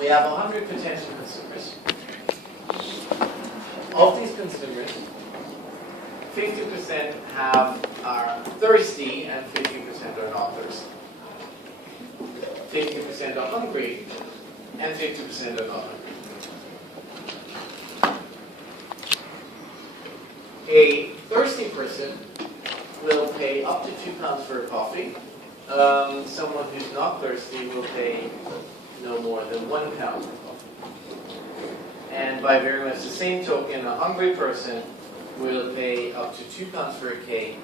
we have 100 potential consumers. Of these consumers, 50% are thirsty and 50% are not thirsty. 50% are hungry and 50% are not hungry. A thirsty person will pay up to £2 for a coffee. Someone who's not thirsty will pay no more than £1 for coffee. And by very much the same token, a hungry person will pay up to £2 for a cake.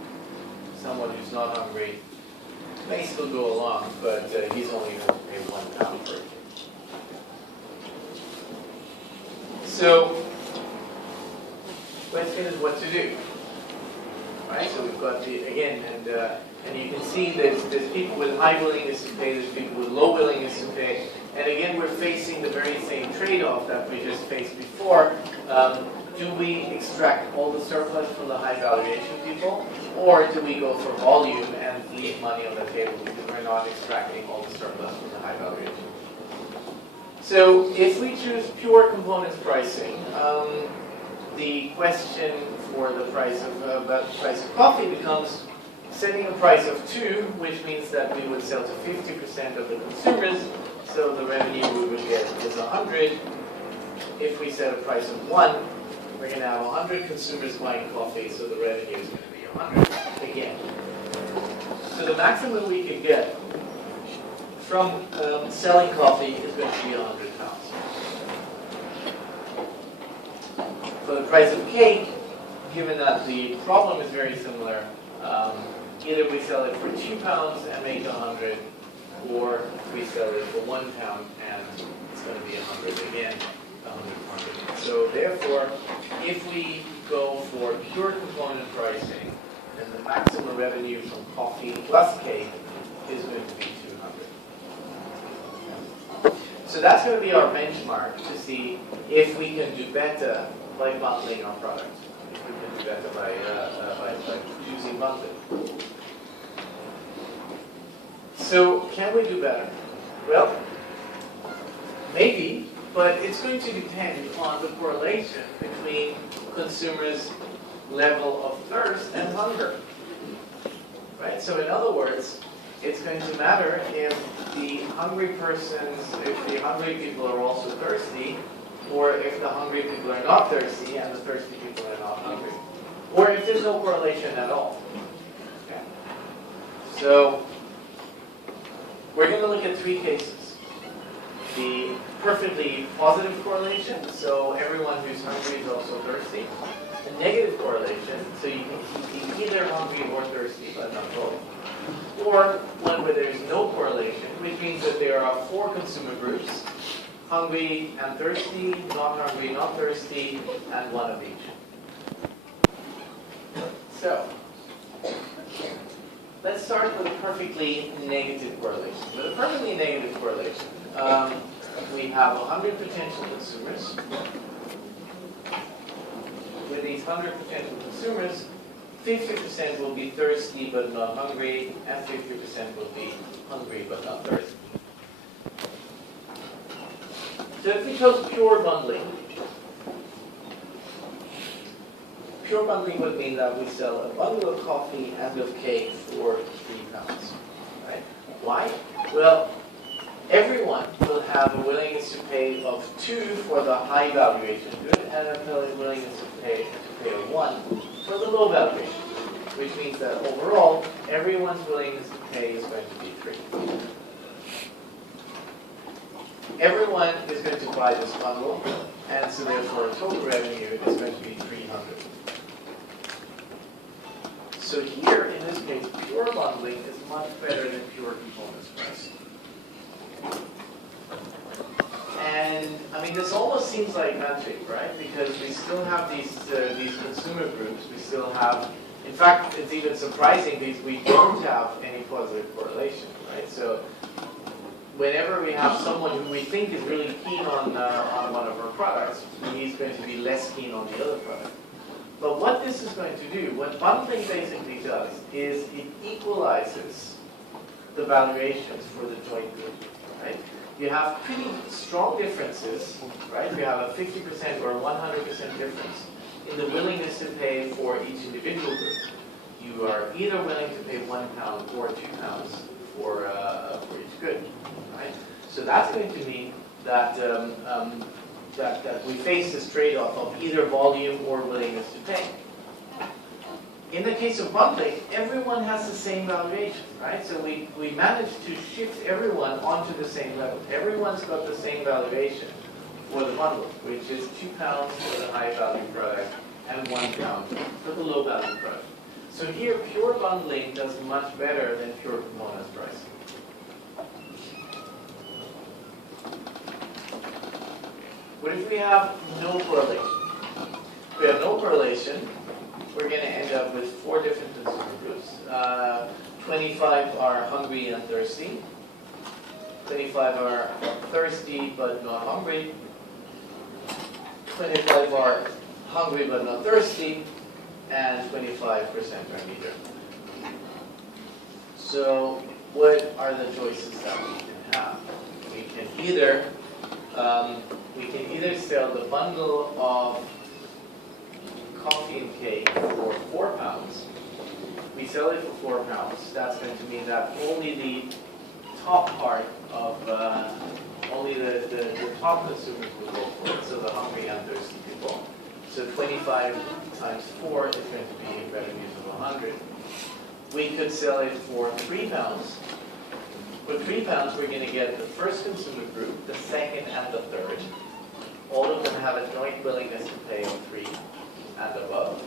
Someone who's not hungry may still go along, but he's only going to pay £1 for a cake. So, question is what to do. Right? So we've got the, again, and you can see there's people with high willingness to pay, there's people with low willingness to pay, and again we're facing the very same trade-off that we just faced before. Do we extract all the surplus from the high valuation people, or do we go for volume and leave money on the table because we're not extracting all the surplus from the high valuation? So if we choose pure components pricing, the question for the price of coffee becomes setting a price of 2, which means that we would sell to 50% of the consumers, so the revenue we would get is 100. If we set a price of 1, we're going to have 100 consumers buying coffee, so the revenue is going to be 100 again. So the maximum we can get from selling coffee is going to be £100. For the price of cake, given that the problem is very similar, either we sell it for £2 and make 100, or we sell it for £1 and it's going to be 100 again, 100. So therefore, if we go for pure component pricing, then the maximum revenue from coffee plus cake is going to be 200. So that's going to be our benchmark to see if we can do better by bundling our products. If we can do better by using bundling. So can we do better? Well, maybe, but it's going to depend on the correlation between consumers' level of thirst and hunger. Right? So in other words, it's going to matter if the hungry people are also thirsty, or if the hungry people are not thirsty and the thirsty people are not hungry. Or if there's no correlation at all. Okay. So, we're going to look at 3 cases. The perfectly positive correlation, so everyone who's hungry is also thirsty. The negative correlation, so you can be either hungry or thirsty, but not both. Or one where there's no correlation, which means that there are 4 consumer groups: hungry and thirsty, not hungry, not thirsty, and 1 of each. So, let's start with a perfectly negative correlation. With a perfectly negative correlation, we have 100 potential consumers. With these 100 potential consumers, 50% will be thirsty but not hungry, and 50% will be hungry but not thirsty. So if we chose pure bundling would mean that we sell a bundle of coffee and of cake for £3. Right? Why? Well, everyone will have a willingness to pay of 2 for the high valuation good, and a willingness to pay of 1 for the low valuation good, which means that overall, everyone's willingness to pay is going to be 3. Everyone is going to buy this bundle, and so therefore total revenue is going to be 300. So here, in this case, pure bundling is much better than pure components pricing. And I mean, this almost seems like magic, right? Because we still have these consumer groups. We still have, in fact, it's even surprising because we don't have any positive correlation, right? So whenever we have someone who we think is really keen on one of our products, he's going to be less keen on the other product. But what this is going to do, what bundling basically does, is it equalizes the valuations for the joint group, right? you have pretty strong differences, right? You have a 50% or 100% difference in the willingness to pay for each individual good. You are either willing to pay £1 or £2 for each good, right? So that's going to mean that that we face this trade-off of either volume or willingness to pay. In the case of bundling, everyone has the same valuation, right? So we managed to shift everyone onto the same level. Everyone's got the same valuation for the bundle, which is £2 for the high-value product and £1 for the low-value product. So here, pure bundling does much better than pure components pricing. What if we have no correlation? If we have no correlation, we're going to end up with 4 different consumer groups. 25 are hungry and thirsty. 25 are thirsty but not hungry. 25 are hungry but not thirsty. And 25% are neither. So what are the choices that we can have? We can either sell the bundle of coffee and cake for £4. We sell it for £4. That's going to mean that only the top part of only the top consumers will go for it. So the hungry and thirsty people. So 25 times 4 is going to be revenues of 100. We could sell it for £3. For £3, we're going to get the first consumer group, the second, and the third. All of them have a joint willingness to pay of 3 and above.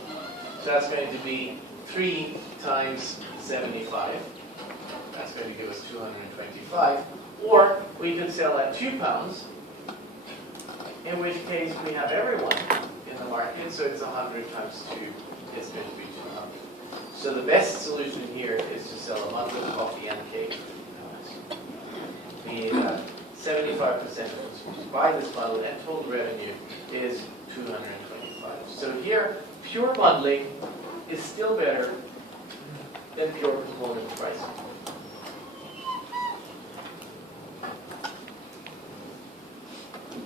So that's going to be 3 times 75. That's going to give us 225. Or we could sell at £2, in which case we have everyone in the market, so it's 100 times 2 is going to be 200. So the best solution here is to sell a bundle of coffee and cake. Meaning that 75% of consumers buy this bundle and total revenue is 225. So here, pure bundling is still better than pure component pricing.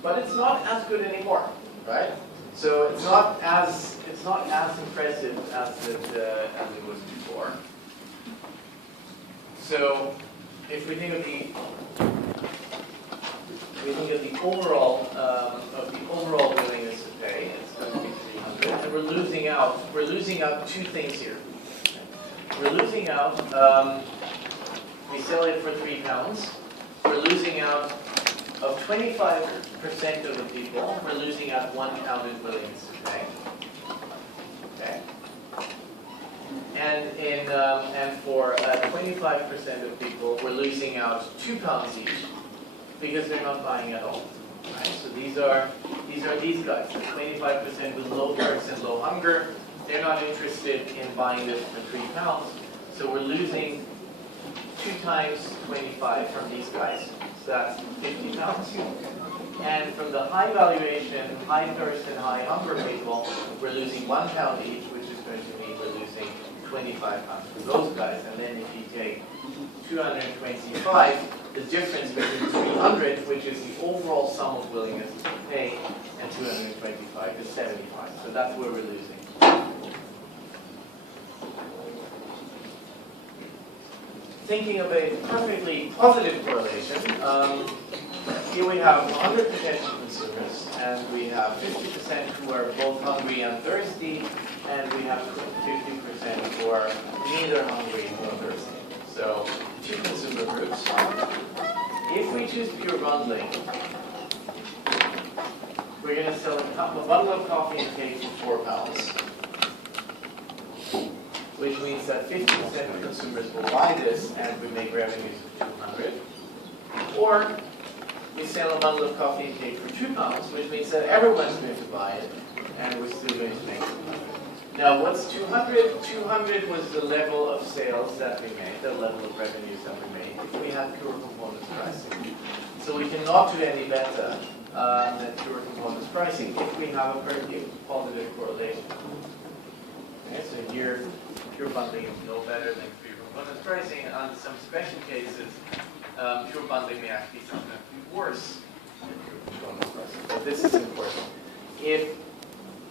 But it's not as good anymore, right? So it's not as impressive as it was before. So if we think of the overall willingness to pay, it's going to be 300, and we're losing out 2 things here. We're losing out. We sell it for £3. We're losing out of 25% of the people. We're losing out £1 in willingness to pay. Okay. And for 25% of people, we're losing out £2 each because they're not buying at all. Right? So these are these guys, the 25% with low thirst and low hunger. They're not interested in buying this for £3. So we're losing 2 times 25 from these guys. So that's £50. And from the high valuation, high thirst, and high hunger people, we're losing £1 each, which is going to mean we're losing £25 for those guys. And then if you take 225, the difference between 300, which is the overall sum of willingness to pay, and 225 is 75. So that's where we're losing. Thinking of a perfectly positive correlation, here we have 100 potential consumers, and we have 50% who are both hungry and thirsty, and we have 50% who are neither hungry nor thirsty. So 2 consumer groups. If we choose pure bundling, we're going to sell a bundle of coffee and cake for £4. Which means that 50% of consumers will buy this and we make revenues of 200. Or we sell a bundle of coffee and cake for £2, which means that everyone's going to buy it and we're still going to make 200. Now what's 200? 200 was the level of sales that we made, the level of revenues that we made if we had pure components pricing. So we cannot do any better than pure components pricing if we have a perfectly positive correlation. Okay, so here, pure bundling is no better than pure components pricing. On some special cases, pure bundling may actually sometimes be worse than pure component pricing. But this is important. If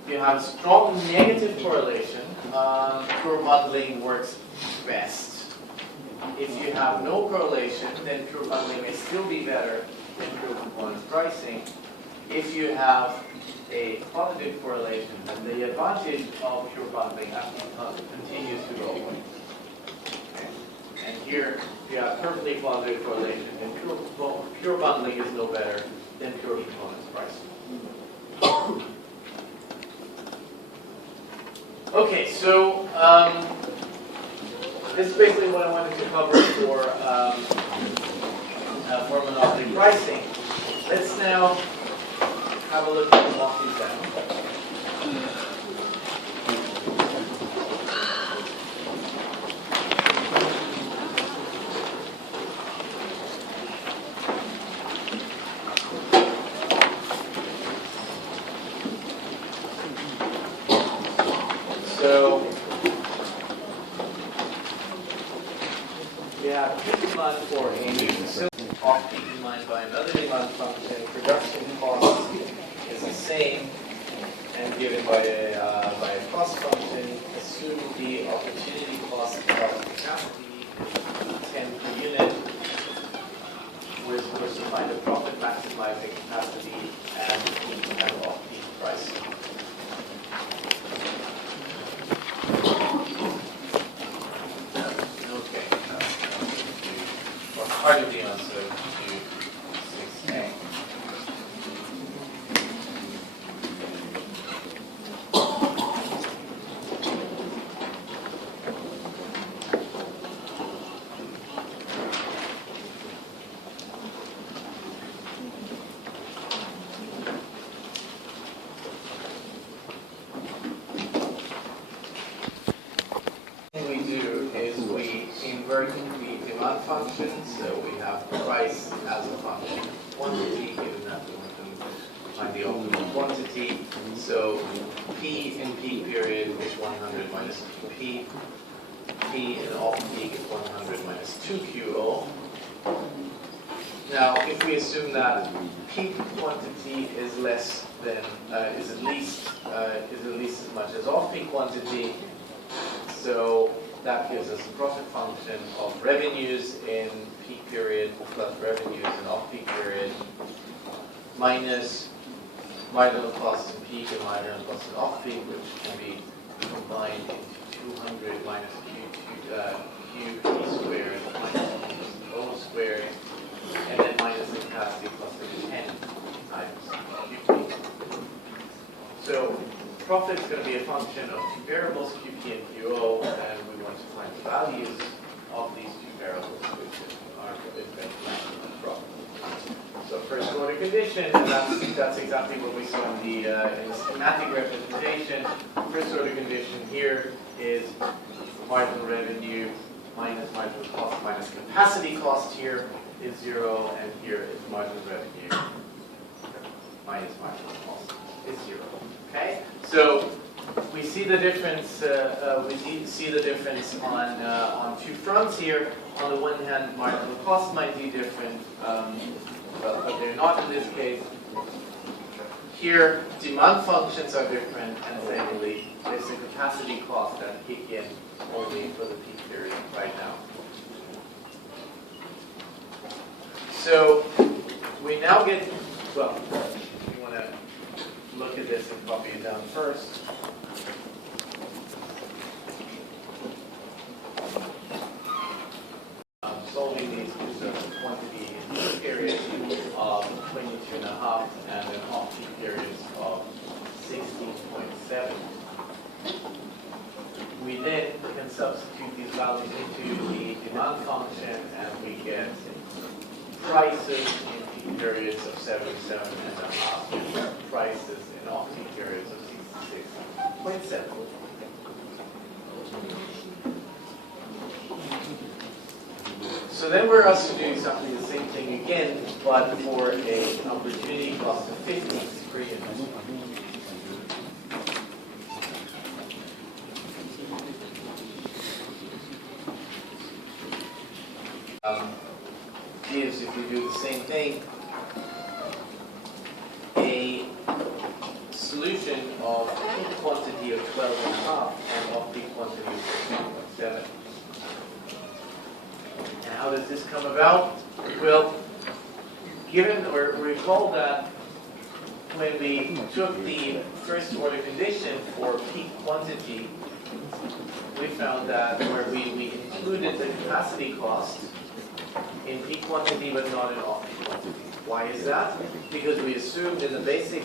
you have a strong negative correlation, pure bundling works best. If you have no correlation, then pure bundling may still be better than pure component pricing. If you have a positive correlation, then the advantage of pure bundling actually continues to go away. Okay. And here, if you have perfectly positive correlation, then pure bundling is no better than pure component pricing. Okay, so this is basically what I wanted to cover for monopoly pricing. Let's now have a look at the monopoly down. So we have peak demand for a new facility, off-peak demand by another demand function. Production cost is the same and given by a cost function. Assume the opportunity cost of capacity 10 per unit. We're supposed to find a profit maximizing capacity and peak and off-peak price. Part of the answer to 6A. What we do is we invert the demand function, so we have price as a function of quantity, given that we want to find the optimal quantity. So P in peak period is 100 minus P. P in off-peak is 100 minus 2QO. Now, if we assume that peak quantity is less than, is at least as much as off-peak quantity, so that gives us a profit function of revenues in peak period plus revenues in off-peak period minus marginal costs in peak and marginal costs in off-peak, which can be combined into 200 minus QP squared minus O squared, and then minus the capacity plus the 10 times QP. So profit is going to be a function of two variables, QP and QO, and we want to find the values of these two variables, which are going to profit. So first order condition, and that's exactly what we saw in the schematic representation. First order condition here is marginal revenue minus marginal cost minus capacity cost here is 0, and here is marginal revenue minus marginal cost is 0. Okay, so we see the difference. See the difference on two fronts here. On the one hand, marginal costs might be different, but they're not in this case. Here, demand functions are different, and secondly, there's a capacity cost that kick in only for the peak period right now. So we now get, well, you want to look at this and copy it down first. Solving these gives us a quantity in peak periods of 22.5 and an off-peak periods of 16.7. We then can substitute these values into the demand function, and we get prices in peak periods of 77.5 and prices in off-peak periods of 66.7. So then we're asked to do exactly the same thing again, but for an opportunity cost of 50 per unit. gives, if you do the same thing, a solution of peak quantity of 12.5 and off-peak quantity of 15.7. And how does this come about? Well, given or recall that when we took the first order condition for peak quantity, we found that where we included the capacity cost in peak quantity but not in off-peak quantity. Why is that? Because we assumed in the basic,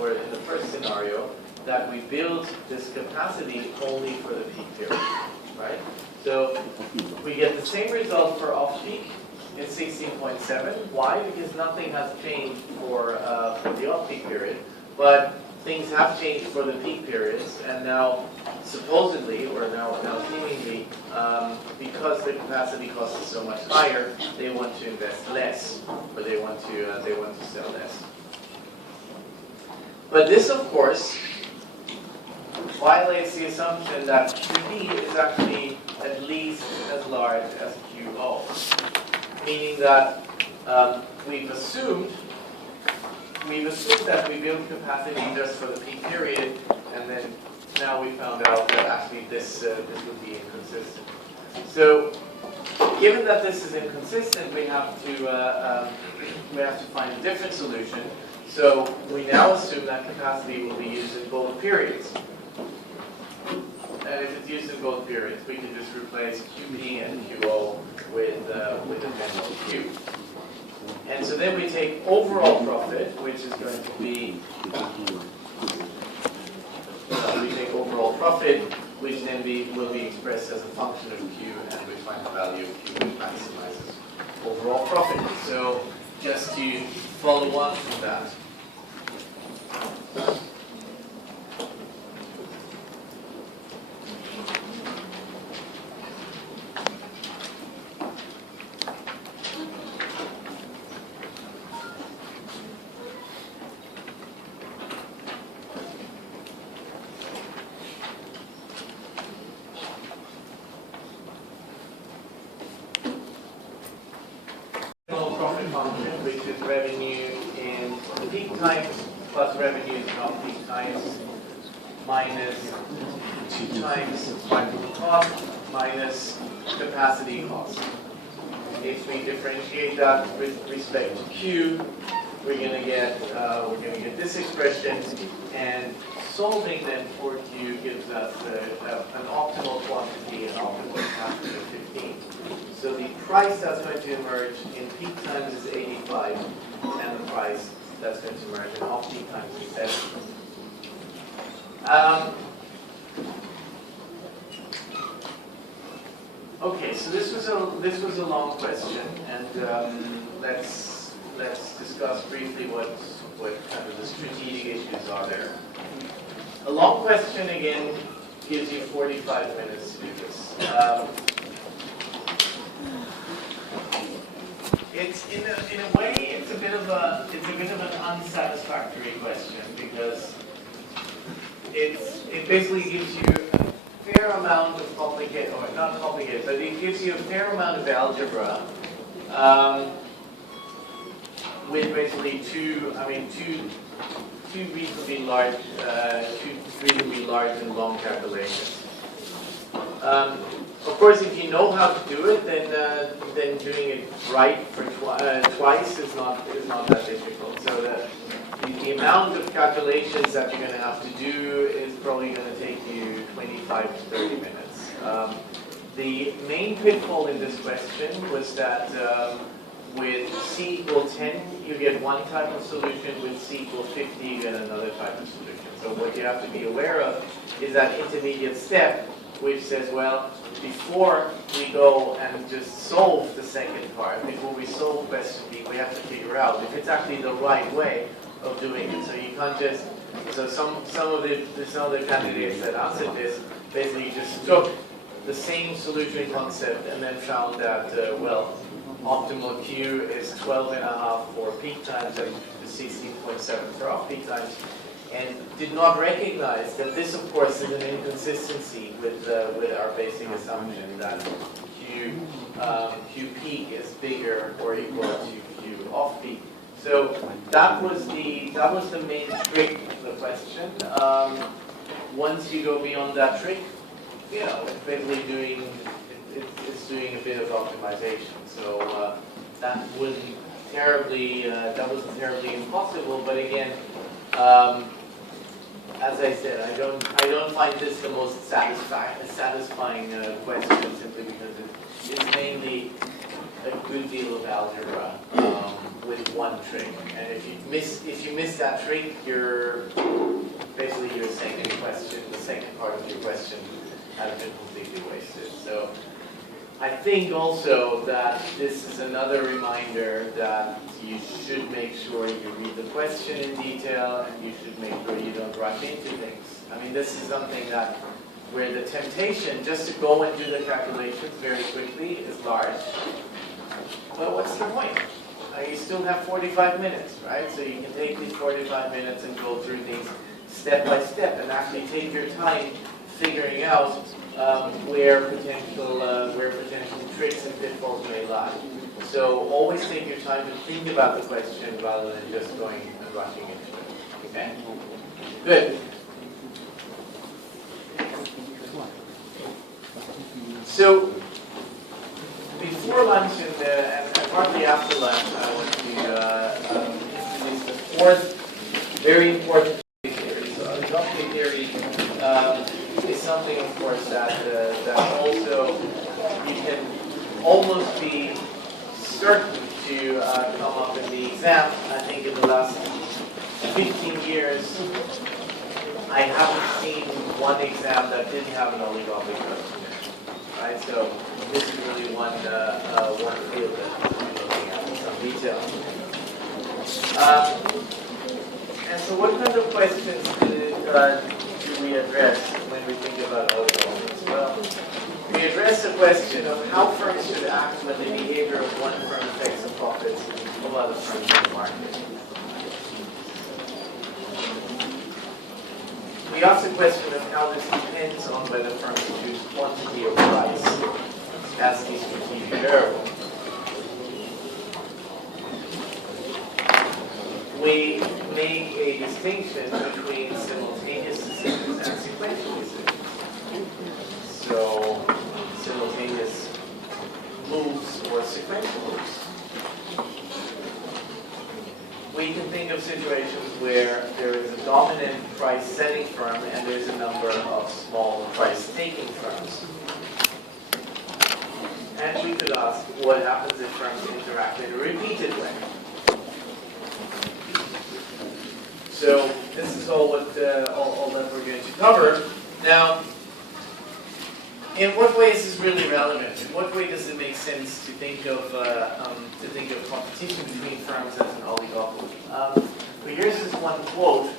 or in the first scenario, that we build this capacity only for the peak period, right? So we get the same result for off-peak in 16.7. Why? Because nothing has changed for the off-peak period, but things have changed for the peak periods, and now supposedly, or now seemingly, because the capacity cost is so much higher, they want to invest less, or they want to sell less. But this, of course, violates the assumption that QP is actually at least as large as QO, meaning that we've assumed that we build capacity just for the peak period, and then now we found out that actually this would be inconsistent. So, given that this is inconsistent, we have to find a different solution. So we now assume that capacity will be used in both periods. And if it's used in both periods, we can just replace QP and QO with a manual Q. And so then we take overall profit, which is going to be, we take overall profit, which then will be expressed as a function of Q, and we find the value of Q which maximizes overall profit. So just to follow on from that. Profit function, which is revenue in the peak times plus revenues in off-peak times minus 2 times marginal cost minus capacity cost. If we differentiate that with respect to Q, we're going to get this expression, and solving then for Q gives us an optimal quantity, an optimal capacity of 15. So the price that's going to emerge in peak times is 85, and the price that's going to emerge in off-peak times is 70. Okay, so this was a long question, and let's discuss briefly what kind of the strategic issues are there. A long question again gives you 45 minutes to do this. It's in a way it's a bit of an unsatisfactory question, because it basically gives you a fair amount of complicated, or not complicated, but it gives you a fair amount of algebra with basically two reasonably large and long calculations. Of course, if you know how to do it, then doing it right for twice is not that difficult. So the amount of calculations that you're going to have to do is probably going to take you 25 to 30 minutes. The main pitfall in this question was that with C equal 10, you get one type of solution. With C equal 50, you get another type of solution. So what you have to be aware of is that intermediate step, which says, well, before we go and just solve the second part, before we solve question B, we have to figure out if it's actually the right way of doing it. So you can't just, so some of the candidates that answered this basically just took the same solution concept and then found that, well, optimal Q is 12.5 for peak times and 16.7 for off-peak times, and did not recognize that this, of course, is an inconsistency with our basic assumption that Q Q peak is bigger or equal to Q off peak. So that was the main trick of the question. Once you go beyond that trick, you know, it's basically it's doing a bit of optimization. So that wasn't terribly impossible. But again, as I said, I don't find this the most satisfying question, simply because it's mainly a good deal of algebra with one trick. And if you miss that trick, you're basically your second question, the second part of your question has been completely wasted. So I think also that this is another reminder that you should make sure you read the question in detail, and you should make sure you don't rush into things. I mean, this is something that where the temptation just to go and do the calculations very quickly is large. Well, what's the point? You still have 45 minutes, right? So you can take these 45 minutes and go through these step by step and actually take your time figuring out where potential tricks and pitfalls may lie. So always take your time to think about the question rather than just going and rushing into it. Okay? Good. So before lunch and partly after lunch, I want to introduce the fourth very important theory. So adoptive theory is something, of course, that also you can almost be certain to come up in the exam. I think in the last 15 years, I haven't seen one exam that didn't have an oligopoly question. Right, so this is really one field that we'll be looking at in some detail. And so what kind of questions do we address when we think about oligopolies? Well, we address the question of how firms should act when the behavior of one firm affects the profits of other firms in the market. We ask the question of how this depends on whether firms choose quantity or price as the strategic variable. We make a distinction between simultaneous decisions and sequential decisions. So, simultaneous moves or sequential moves. We can think of situations where there is a dominant price-setting firm and there's a number of small price-taking firms. And we could ask, what happens if firms interact in a repeated way? So this is all that we're going to cover. Now, in what way is this really relevant? In what way does it make sense to think of competition between firms as an oligopoly? Well, here's this one quote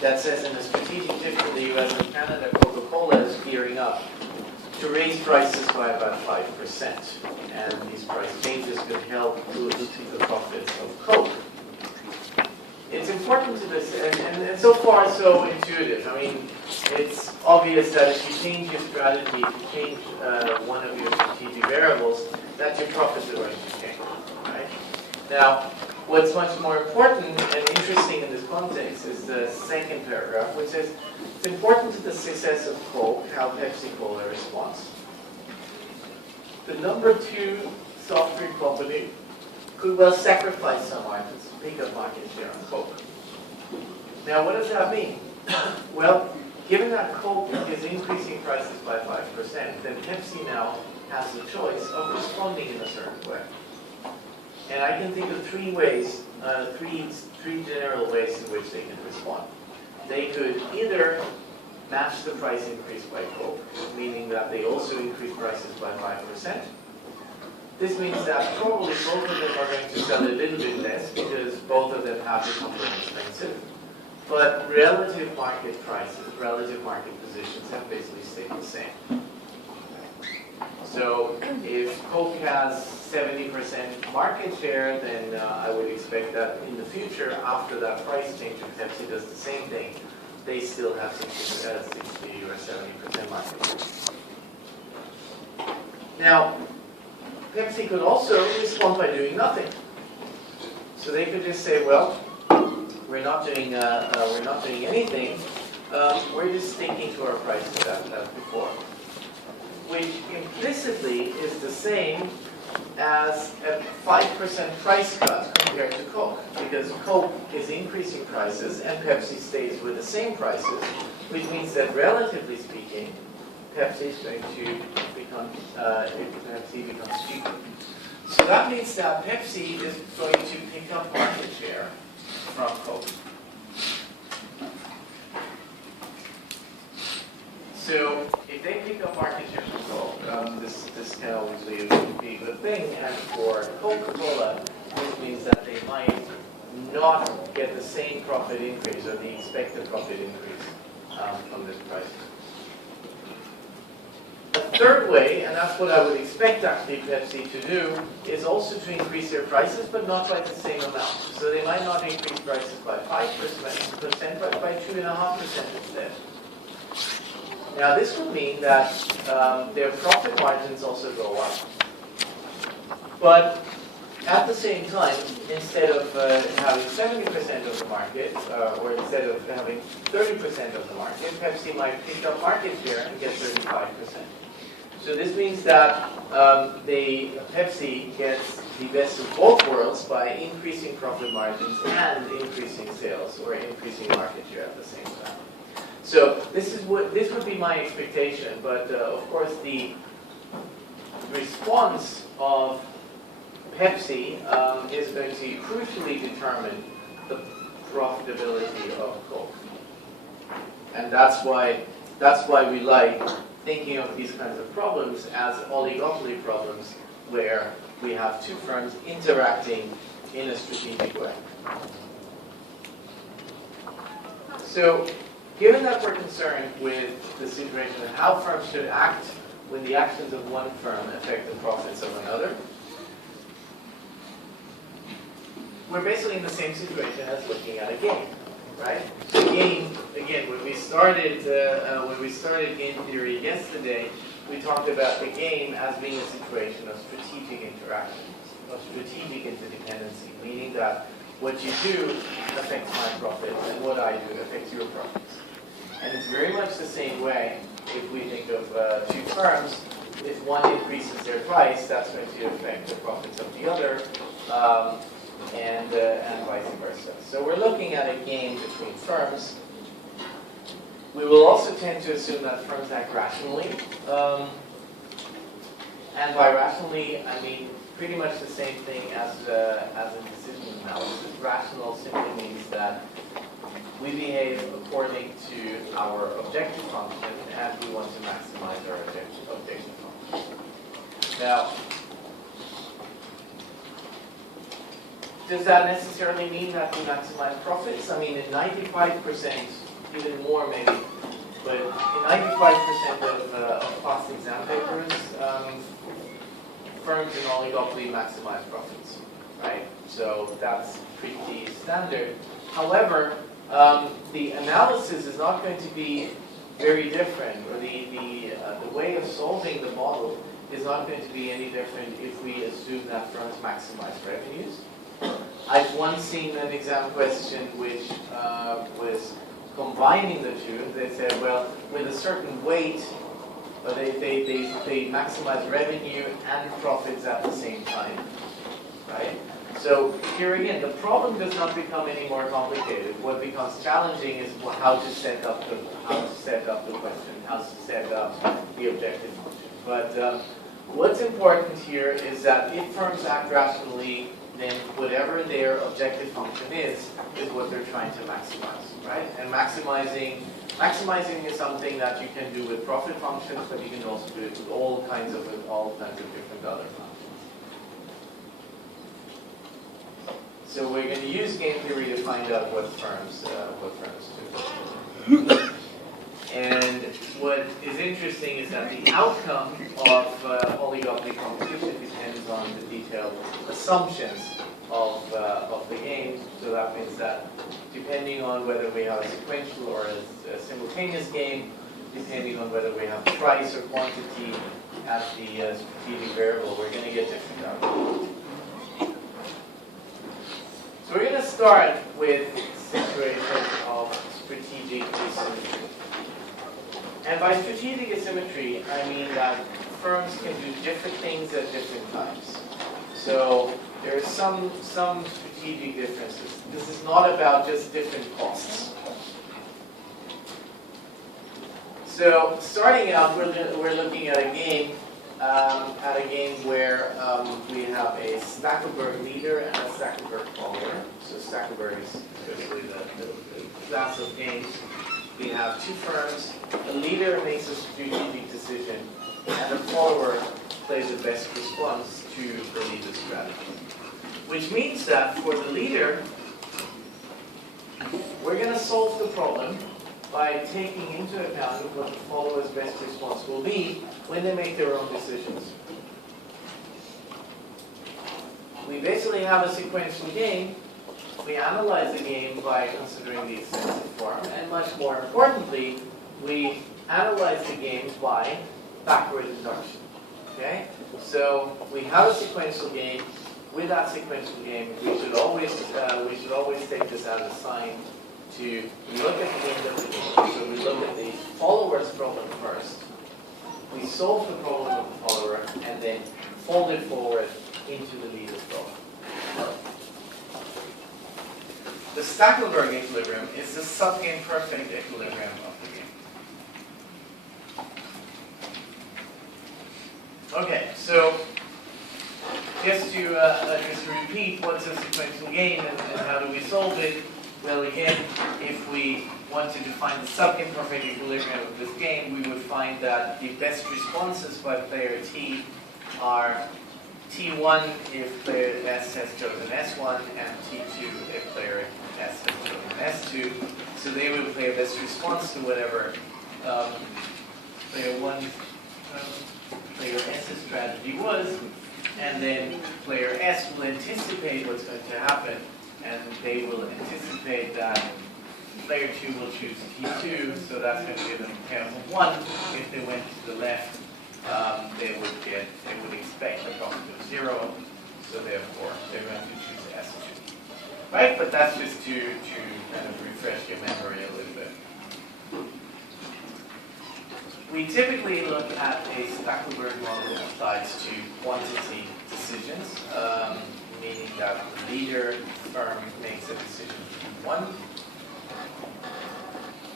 that says, in a strategic shift in the US and Canada, Coca-Cola is gearing up to raise prices by about 5%. And these price changes could help boost the profits of Coke. It's important to this, and so far so intuitive. I mean, it's obvious that if you change your strategy, if you change one of your strategic variables, that your profits are going to change, right? Now, what's much more important and interesting in this context is the second paragraph, which says, it's important to the success of Coke how Pepsi-Cola responds. The number 2 soft drink company could well sacrifice some markets to pick up market share on Coke. Now, what does that mean? Well, given that Coke is increasing prices by 5%, then Pepsi now has the choice of responding in a certain way. And I can think of three ways, three general ways in which they can respond. They could either match the price increase by Coke, meaning that they also increase prices by 5%. This means that probably both of them are going to sell a little bit less because both of them have become more expensive. But relative market prices, relative market positions have basically stayed the same. So if Coke has 70% market share, then I would expect that in the future, after that price change, if Pepsi does the same thing, they still have 60 or 70% market share. Now, Pepsi could also respond by doing nothing. So they could just say, well, we're not doing anything. We're just sticking to our prices as before, which implicitly is the same as a 5% price cut compared to Coke, because Coke is increasing prices and Pepsi stays with the same prices, which means that relatively speaking, Pepsi is going to become Pepsi becomes cheaper. So that means that Pepsi is going to pick up market share from Coke. So if they pick up market share from Coke, this can obviously be a good thing, and for Coca-Cola, this means that they might not get the same profit increase or the expected profit increase from this price. A third way, and that's what I would expect actually Pepsi to do, is also to increase their prices, but not by the same amount. So they might not increase prices by 5%, but by 2.5% instead. Now this would mean that their profit margins also go up. But at the same time, instead of having 70% of the market, or instead of having 30% of the market, Pepsi might pick up market share and get 35%. So this means that Pepsi gets the best of both worlds by increasing profit margins and increasing sales, or increasing market share at the same time. So this would be my expectation, but of course the response of Pepsi is going to crucially determine the profitability of Coke, and that's why we like thinking of these kinds of problems as oligopoly problems, where we have two firms interacting in a strategic way. So, given that we're concerned with the situation of how firms should act when the actions of one firm affect the profits of another, we're basically in the same situation as looking at a game, right? So game, again, when we started game theory yesterday, we talked about the game as being a situation of strategic interaction, of strategic interdependency, meaning that what you do affects my profits and what I do affects your profits. And it's very much the same way if we think of two firms. If one increases their price, that's going to affect the profits of the other, and vice versa. So we're looking at a game between firms. We will also tend to assume that firms act rationally. And by rationally, I mean pretty much the same thing as in decision analysis. Rational simply means that we behave according to our objective function, and we want to maximize our objective function. Now, does that necessarily mean that we maximize profits? I mean, in 95%, even more maybe, but in 95% of past exam papers, firms in oligopoly maximize profits, right? So that's pretty standard. However, the analysis is not going to be very different, or the way of solving the model is not going to be any different if we assume that firms maximize revenues. I've once seen an exam question which was combining the two. They said, well, with a certain weight, they maximize revenue and profits at the same time, right? So here again, the problem does not become any more complicated. What becomes challenging is how to set up the question, how to set up the objective function. But what's important here is that if firms act rationally, then whatever their objective function is what they're trying to maximize, right? And maximizing is something that you can do with profit functions, but you can also do it with all kinds of different other functions. So we're going to use game theory to find out what firms do. And what is interesting is that the outcome of oligopoly competition depends on the detailed assumptions of the game. So that means that depending on whether we have a sequential or a simultaneous game, depending on whether we have price or quantity at the strategic variable, we're going to get different outcomes. So we're going to start with situation of strategic asymmetry. And by strategic asymmetry, I mean that firms can do different things at different times. So there are some strategic differences. This is not about just different costs. So starting out, we're looking at a game where we have a Stackelberg leader and a Stackelberg follower. So Stackelberg is basically the class of games. We have two firms. The leader makes a strategic decision, and the follower plays the best response to the leader's strategy. Which means that for the leader, we're going to solve the problem by taking into account what the follower's best response will be when they make their own decisions. We basically have a sequential game. We analyze the game by considering the extensive form, and much more importantly, we analyze the game by backward induction. Okay? So we have a sequential game. With that sequential game, we should always take this as a sign to look at the end of the game. So we look at the follower's problem first. We solve the problem of the follower, and then fold it forward into the leader's problem. The Stackelberg equilibrium is the subgame perfect equilibrium of the game. Okay, so just to repeat, what's a sequential game and how do we solve it? Well, again, if we wanted to find the subgame perfect equilibrium of this game, we would find that the best responses by player T are T1 if player S has chosen S1, and T2 if player S has chosen S2. So they will play best response to whatever player S's strategy was, and then player S will anticipate what's going to happen, and they will anticipate that player 2 will choose T2, so that's going to give them a pair of 1. If they went to the left, they would expect a profit of 0, so therefore they're going to choose S2. Right? But that's just to kind of refresh your memory a little bit. We typically look at a Stackelberg model that applies to quantity decisions, meaning that the leader firm makes a decision Q1,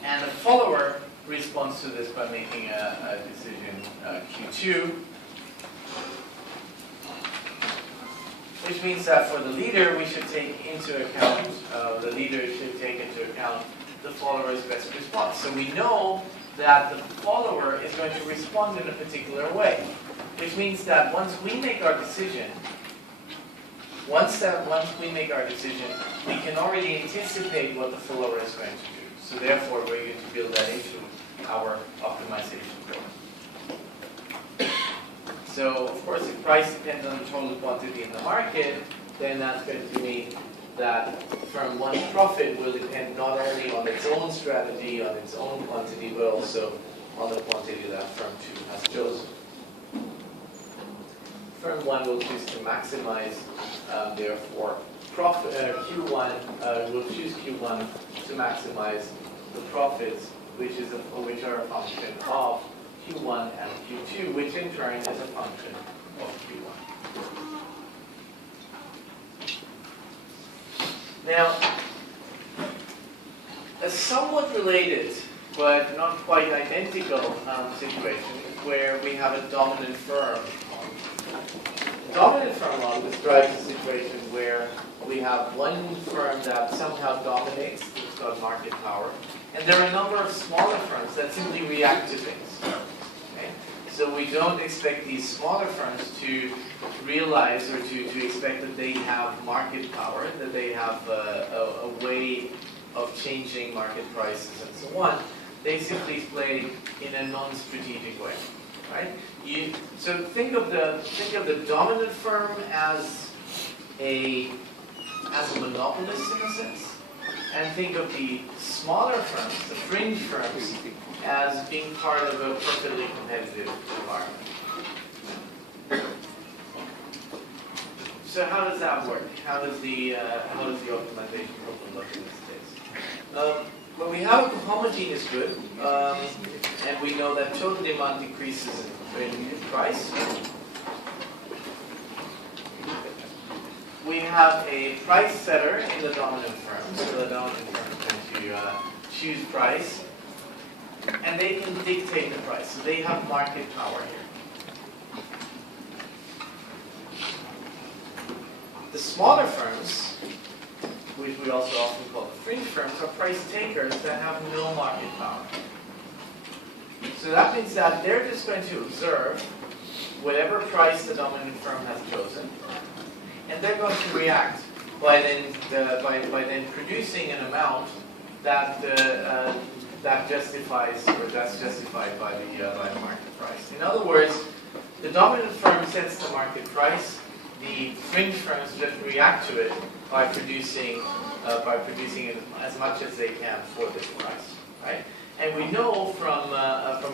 and the follower responds to this by making a decision Q2, which means that for the leader, we should take into account, the follower's best response. So we know that the follower is going to respond in a particular way, which means that once we make our decision, we can already anticipate what the follower is going to do. So therefore, we're going to build that into our optimization program. So of course, if price depends on the total quantity in the market, then that's going to mean that firm 1's profit will depend not only on its own strategy, on its own quantity, but also on the quantity that firm 2 has chosen. Firm 1 will choose to maximize, therefore, profit, Q1 will choose Q1 to maximize the profits, which are a function of Q1 and Q2, which in turn is a function of Q1. Now, a somewhat related, but not quite identical situation where we have a dominant firm. The dominant firm model describes a situation where we have one firm that somehow dominates, it's got market power, and there are a number of smaller firms that simply react to things. Okay? So we don't expect these smaller firms to realize or to expect that they have market power, that they have a way of changing market prices and so on. They simply play in a non-strategic way, right? So think of the dominant firm as a monopolist in a sense, and think of the smaller firms, the fringe firms, as being part of a perfectly competitive environment. So how does that work? How does the optimization problem look in this case? Well, we have a homogeneous good, and we know that total demand decreases in price. We have a price setter in the dominant firm, so the dominant firm is going to choose price, and they can dictate the price, so they have market power here. The smaller firms, which we also often call fringe firms, are price takers that have no market power. So that means that they're just going to observe whatever price the dominant firm has chosen, and they're going to react by then producing an amount that that justifies, or that's justified by the market price. In other words, the dominant firm sets the market price. The fringe firms just react to it by producing it as much as they can for this price, right? And we know from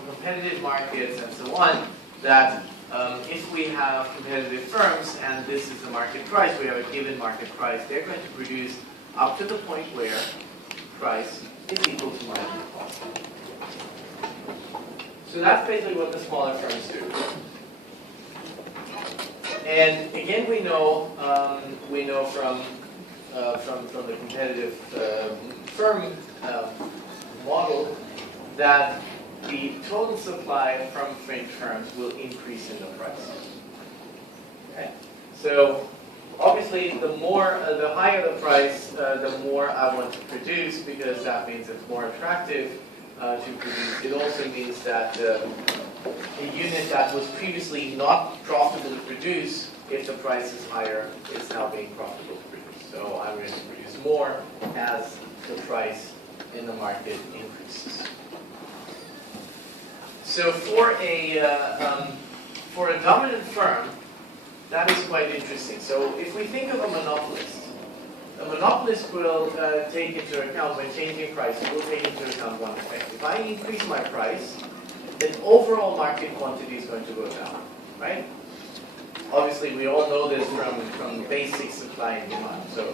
competitive markets and so on that if we have competitive firms and this is the market price, we have a given market price, they're going to produce up to the point where price is equal to marginal cost. So that's basically what the smaller firms do. And again, we know from the competitive firm model that the total supply from fringe firms will increase in the price. Okay, so obviously, the higher the price, the more I want to produce, because that means it's more attractive to produce. It also means that a unit that was previously not profitable to produce, if the price is higher, is now being profitable to produce. So I'm going to produce more as the price in the market increases. So for a dominant firm, that is quite interesting. So if we think of a monopolist will take into account, when changing prices, will take into account one effect. If I increase my price, then overall market quantity is going to go down, right? Obviously, we all know this from basic supply and demand. So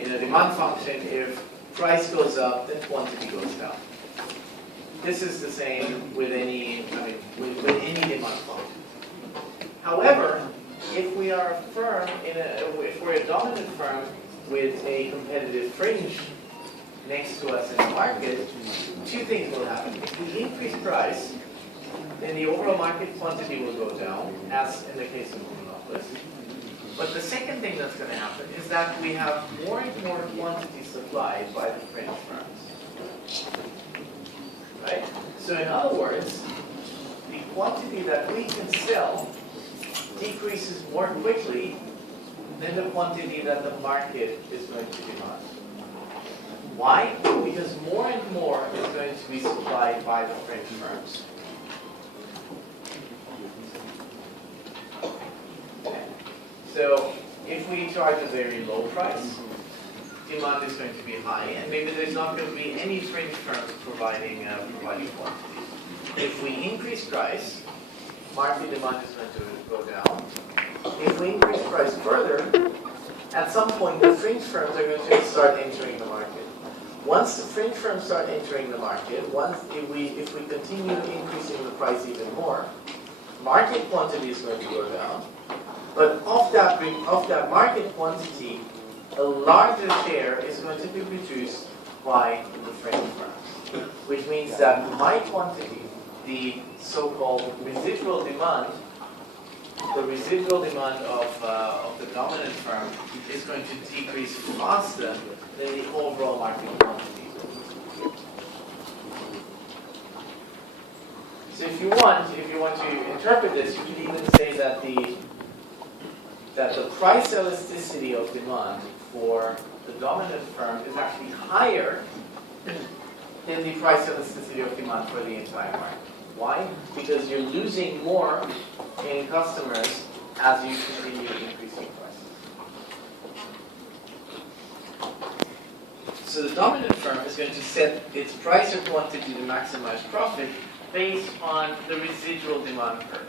in a demand function, if price goes up, then quantity goes down. This is the same with any demand function. However, if we are a firm if we're a dominant firm with a competitive fringe next to us in the market, two things will happen. If we increase price, then the overall market quantity will go down, as in the case of monopolists. But the second thing that's going to happen is that we have more and more quantity supplied by the fringe firms. Right? So in other words, the quantity that we can sell decreases more quickly than the quantity that the market is going to demand. Why? Because more and more is going to be supplied by the fringe firms. Okay. So if we charge a very low price, demand is going to be high, and maybe there's not going to be any fringe firms providing quantity. If we increase price, market demand is going to go down. If we increase price further, at some point the fringe firms are going to start entering the market. Once the fringe firms start entering the market, if we continue increasing the price even more, market quantity is going to go down. But of that market quantity, a larger share is going to be produced by the fringe firms, which means that my quantity, the so-called residual demand, the residual demand of the dominant firm is going to decrease faster than the overall market quantity. So if you want to interpret this, you can even say that the price elasticity of demand for the dominant firm is actually higher than the price elasticity of demand for the entire market. Why? Because you're losing more in customers as you continue increasing prices. So the dominant firm is going to set its price or quantity to maximize profit based on the residual demand curve.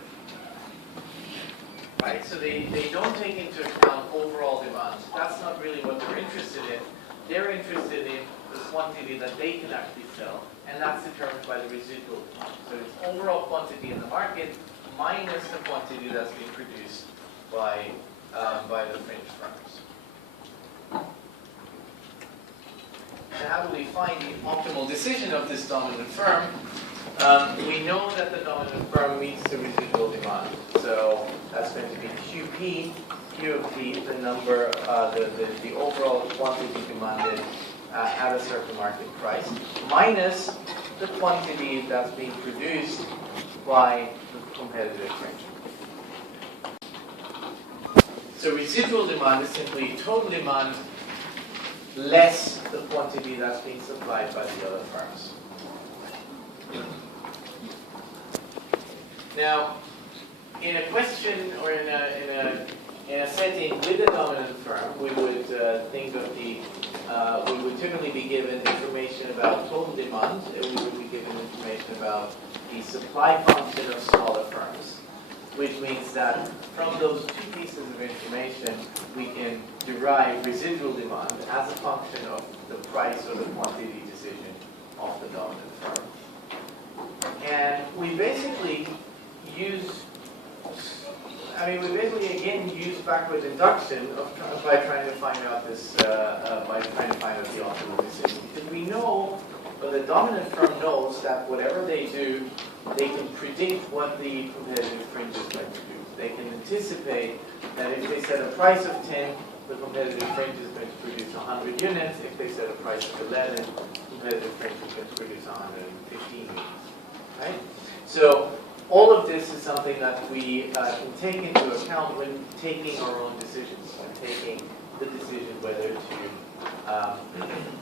right? So they don't take into account overall demand. That's not really what they're interested in. They're interested in the quantity that they can actually sell, and that's determined by the residual demand. So it's overall quantity in the market minus the quantity that's being produced by the fringe firms. And how do we find the optimal decision of this dominant firm? We know that the dominant firm meets the residual demand. So that's going to be QP, Q of P, the number, the overall quantity demanded at a certain market price, minus the quantity that's being produced by the competitive fringe. So residual demand is simply total demand less the quantity that's being supplied by the other firms. Now, in a question or in a setting with a dominant firm, we would think of we would typically be given information about total demand, and we would be given information about the supply function of smaller firms, which means that from those two pieces of information, we can derive residual demand as a function of the price or the quantity decision of the dominant firm. And we basically use again use backward induction by trying to find out the optimal decision. Because we know, or the dominant firm knows that whatever they do, they can predict what the competitive fringe is going to do. They can anticipate that if they set a price of 10, the competitive fringe is going to produce 100 units. If they set a price of 11, the competitive fringe is going to produce 115 units. Right? So all of this is something that we can take into account when taking our own decisions, when taking the decision whether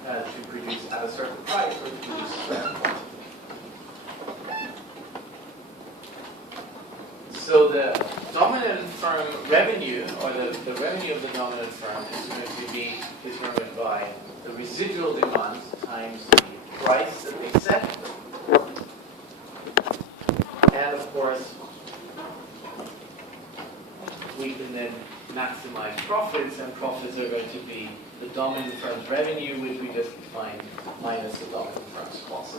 to produce at a certain price or to produce a certain quantity. So the dominant firm revenue, or the revenue of the dominant firm, is going to be determined by the residual demand times the price that they set. And of course, we can then maximize profits, and profits are going to be the dominant firm's revenue, which we just defined, minus the dominant firm's cost.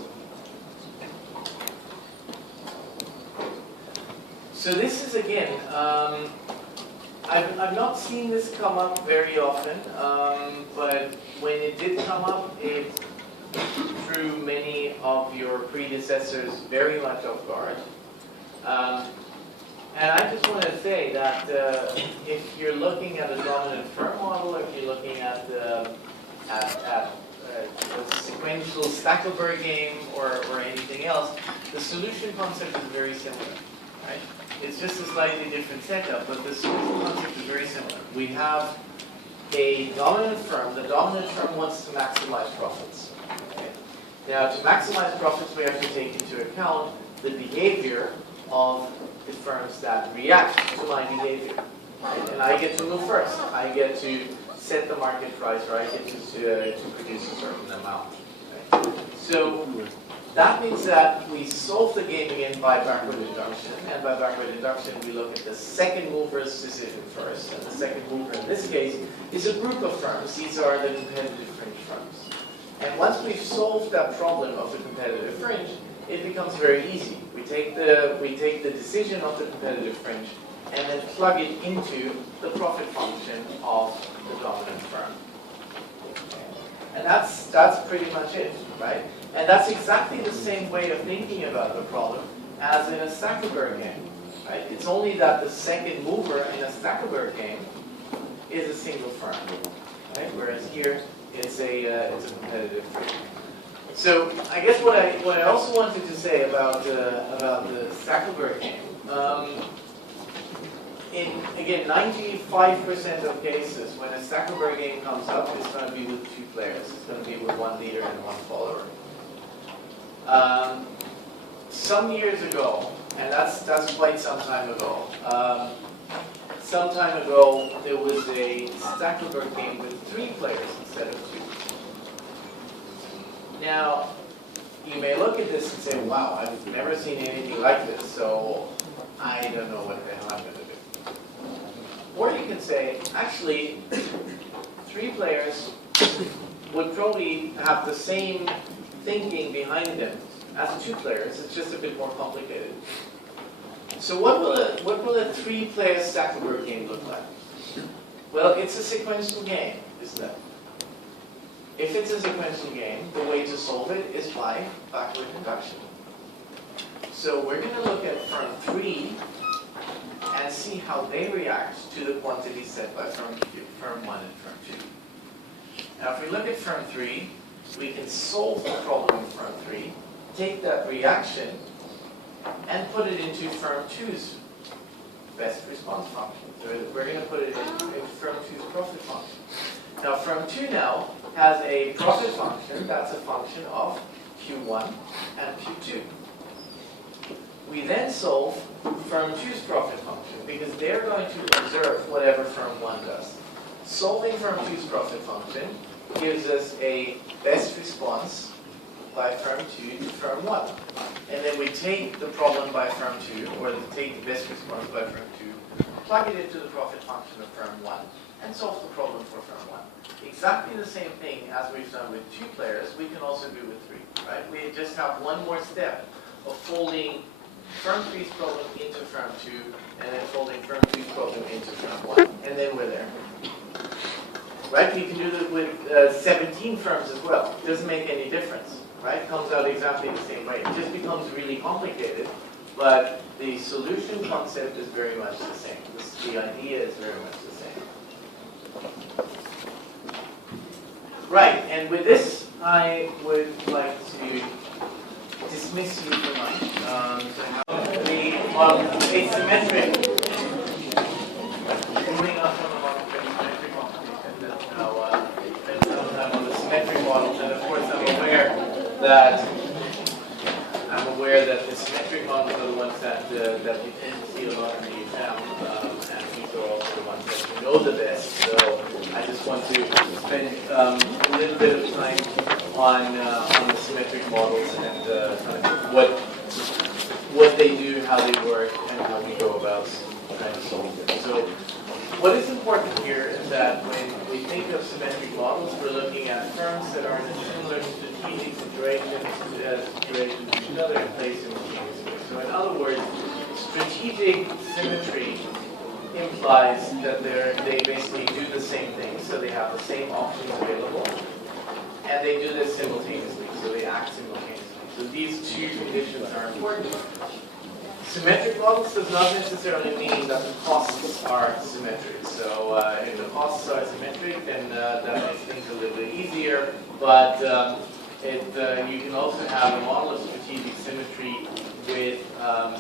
So this is, again, I've not seen this come up very often, but when it did come up, it threw many of your predecessors very much off guard. And I just want to say that if you're looking at a dominant firm model, or if you're looking at a sequential Stackelberg game or anything else, the solution concept is very similar. Right? It's just a slightly different setup, but the solution concept is very similar. We have a dominant firm. The dominant firm wants to maximize profits. Okay? Now, to maximize profits, we have to take into account the behavior of the firms that react to my behavior. Right? And I get to move first. I get to set the market price, or I get to produce a certain amount. Right? So that means that we solve the game again by backward induction, and by backward induction we look at the second mover's decision first, and the second mover in this case is a group of firms. These are the competitive fringe firms. And once we've solved that problem of the competitive fringe, it becomes very easy. We take the decision of the competitive fringe and then plug it into the profit function of the dominant firm. And that's pretty much it, right? And that's exactly the same way of thinking about the problem as in a Stackelberg game, right? It's only that the second mover in a Stackelberg game is a single firm, right? Whereas here it's a competitive fringe. So I guess what I also wanted to say about the Stackelberg game, in again 95% of cases when a Stackelberg game comes up, it's going to be with two players. It's going to be with one leader and one follower. Some years ago, and that's quite some time ago. Some time ago, there was a Stackelberg game with 3 players instead of 2. Now, you may look at this and say, wow, I've never seen anything like this, so I don't know what the hell I'm going to do. Or you can say, actually, 3 players would probably have the same thinking behind them as 2 players. It's just a bit more complicated. So what will a 3-player stack-of-word game look like? Well, it's a sequential game, isn't it? If it's a sequential game, the way to solve it is by backward induction. So we're going to look at firm 3 and see how they react to the quantity set by firm 1 and firm 2. Now if we look at firm 3, we can solve the problem in firm 3, take that reaction, and put it into firm 2's best response function. So we're going to put it in firm 2's profit function. Now firm 2 now has a profit function that's a function of Q1 and Q2. We then solve firm 2's profit function because they're going to observe whatever firm 1 does. Solving firm 2's profit function gives us a best response by firm 2 to firm 1. And then we take the problem by firm 2, or take the best response by firm 2, plug it into the profit function of firm 1, and solve the problem for firm 1. Exactly the same thing as we've done with 2 players, we can also do with 3, right? We just have one more step of folding firm 3's problem into firm 2, and then folding firm 2's problem into firm 1, and then we're there. Right? You can do that with 17 firms as well. It doesn't make any difference, right? It comes out exactly the same way. It just becomes really complicated, but the solution concept is very much the same. The idea is very much the same. Right, and with this, I would like to dismiss you for lunch. The asymmetric, moving on from the model to the symmetric computation, that's now spend some time on the symmetric models, and of course I'm aware that the symmetric models are the ones that we tend to see a lot in the exam, and these are also the ones that we know the best. So I just want to spend a little bit of time on the symmetric models and kind of what they do, how they work, and how we go about trying to solve them. So what is important here is that when we think of symmetric models, we're looking at firms that are in a similar strategic situation to each other and play simultaneously. So in other words, strategic symmetry implies that they basically do the same thing, so they have the same options available, and they do this simultaneously, so they act simultaneously. So these 2 conditions are important. Symmetric models does not necessarily mean that the costs are symmetric. So if the costs are symmetric, then that makes things a little bit easier, but you can also have a model of strategic symmetry with,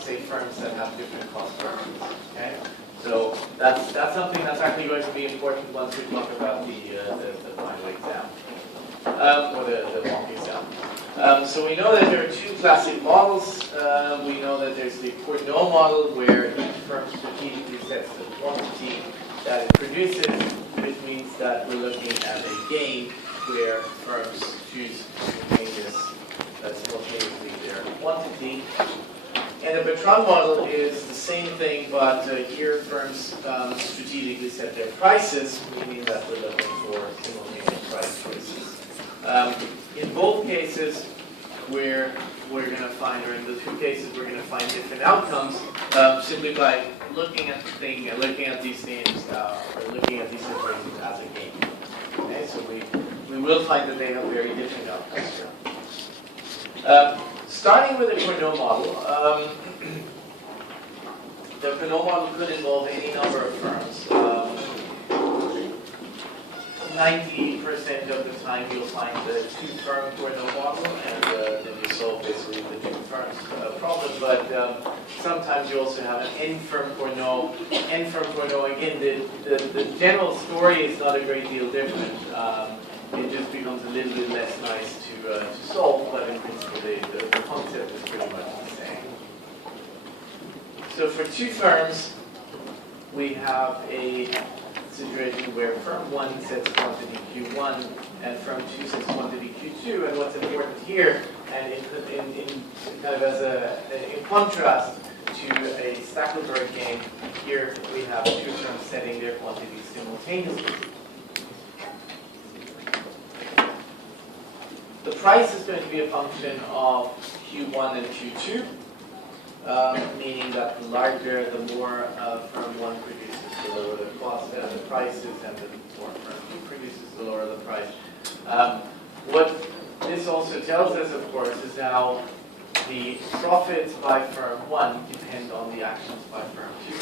say, firms that have different cost structures. Okay? So that's something that's actually going to be important once we talk about the final exam, or the mock exam. So we know that there are 2 classic models. We know that there's the Cournot model, where each firm strategically sets the quantity that it produces, which means that we're looking at a game where firms choose simultaneously their quantity. And the Bertrand model is the same thing, but here firms strategically set their prices, meaning that we're looking for simultaneous price choices. In both cases, we're going to find, or in the 2 cases, we're going to find different outcomes simply by looking at the thing, looking at these things, or looking at these situations as a game. Okay, so we will find that they have very different outcomes here. Starting with the Cournot model, the Cournot model could involve any number of firms. 90% of the time you'll find the 2-firm Cournot model, and then you solve basically the 2 firms problem. But sometimes you also have an n-firm Cournot. N-firm Cournot, again, the general story is not a great deal different. It just becomes a little bit less nice to solve, but in principle the concept is pretty much the same. So for 2 firms, we have a situation where firm 1 sets quantity Q1 and firm 2 sets quantity Q2. And what's important here, and in kind of in contrast to a Stackelberg game, here we have two firms setting their quantities simultaneously. The price is going to be a function of Q1 and Q2, meaning that the larger, the more firm 1 produces, the lower the cost, the prices, and the more firm 2 produces, the lower the price. What this also tells us, of course, is how the profits by firm 1 depend on the actions by firm 2.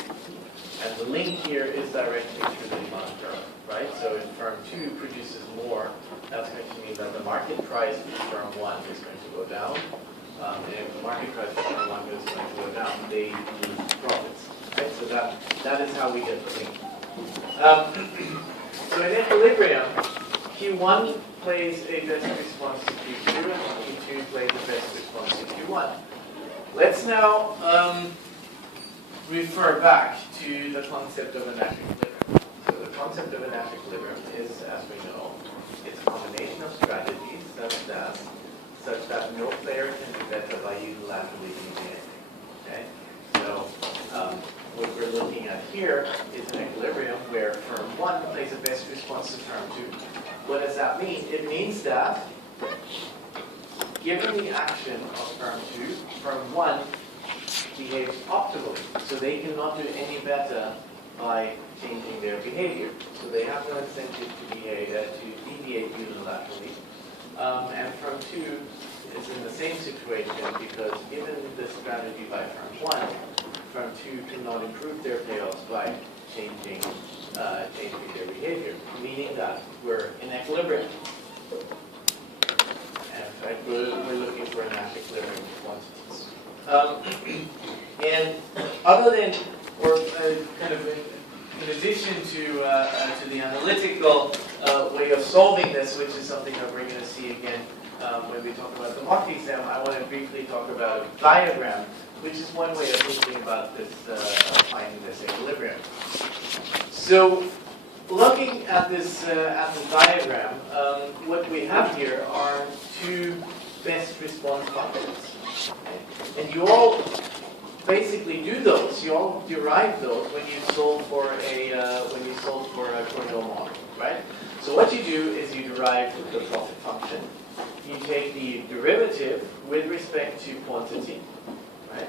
And the link here is directly to the demand curve, right? So if firm 2 produces more, that's going to mean that the market price for firm 1 is going to go down. And if the market price for firm 1 is going to go down, they lose profits, right? So that is how we get the link. So in equilibrium, Q1 plays a best response to Q2, and Q2 plays a best response to Q1. Let's now refer back to the concept of a Nash equilibrium. So the concept of a Nash equilibrium is, as we know, it's a combination of strategies such that no player can do better by unilaterally deviating. Okay? So what we're looking at here is an equilibrium where firm 1 plays a best response to firm 2. What does that mean? It means that given the action of firm 2, firm 1 behaves optimally. So they cannot do any better by changing their behavior. So they have no incentive to deviate unilaterally. And firm 2 is in the same situation because given the strategy by firm 1, firm 2 cannot improve their payoffs by changing their behavior, meaning that we're in equilibrium. And in fact, we're looking for a Nash equilibrium quantities. And other than, or kind of in addition to the analytical way of solving this, which is something that we're going to see again when we talk about the mock exam, I want to briefly talk about a diagram, which is one way of thinking about this, finding this equilibrium. So, looking at this diagram, what we have here are two best response functions, and you all basically do those. You all derive those when you solve for a Cornell model, right? So what you do is you derive the profit function. You take the derivative with respect to quantity, right?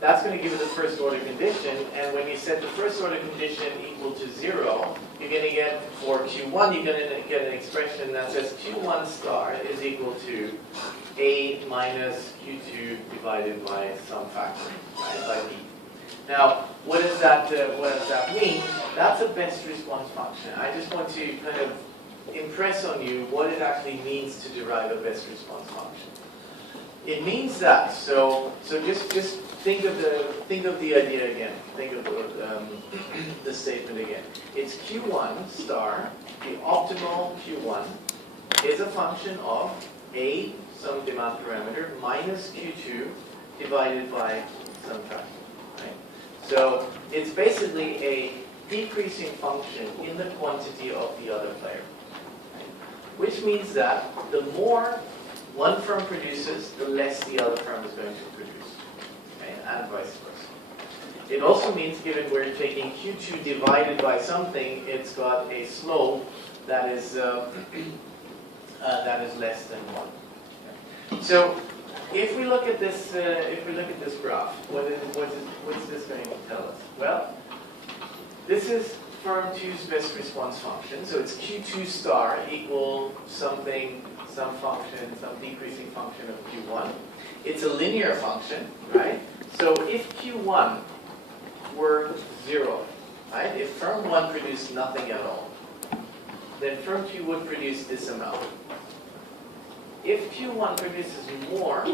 That's going to give you the first order condition, and when you set the first order condition equal to 0, you're going to get, for Q1, you're going to get an expression that says Q1 star is equal to A minus Q2 divided by some factor, right, by B. Now, what does that mean? That's a best response function. I just want to kind of impress on you what it actually means to derive a best response function. It means that, so just think of the idea again. Think of the statement again. It's Q1 star, the optimal Q1, is a function of A, some demand parameter, minus Q2 divided by some factor. Right? So it's basically a decreasing function in the quantity of the other player. Right? Which means that the more one firm produces, the less the other firm is going to produce. Okay? And vice versa. It also means, given we're taking Q2 divided by something, it's got a slope that is less than 1. Okay? So if we look at this, graph, what's this going to tell us? Well, this is firm 2's best response function. So it's Q2 star equal something, some function, some decreasing function of Q1. It's a linear function, right? So if Q1 were 0, right? If firm 1 produced nothing at all, then firm 2 would produce this amount. If Q1 produces more,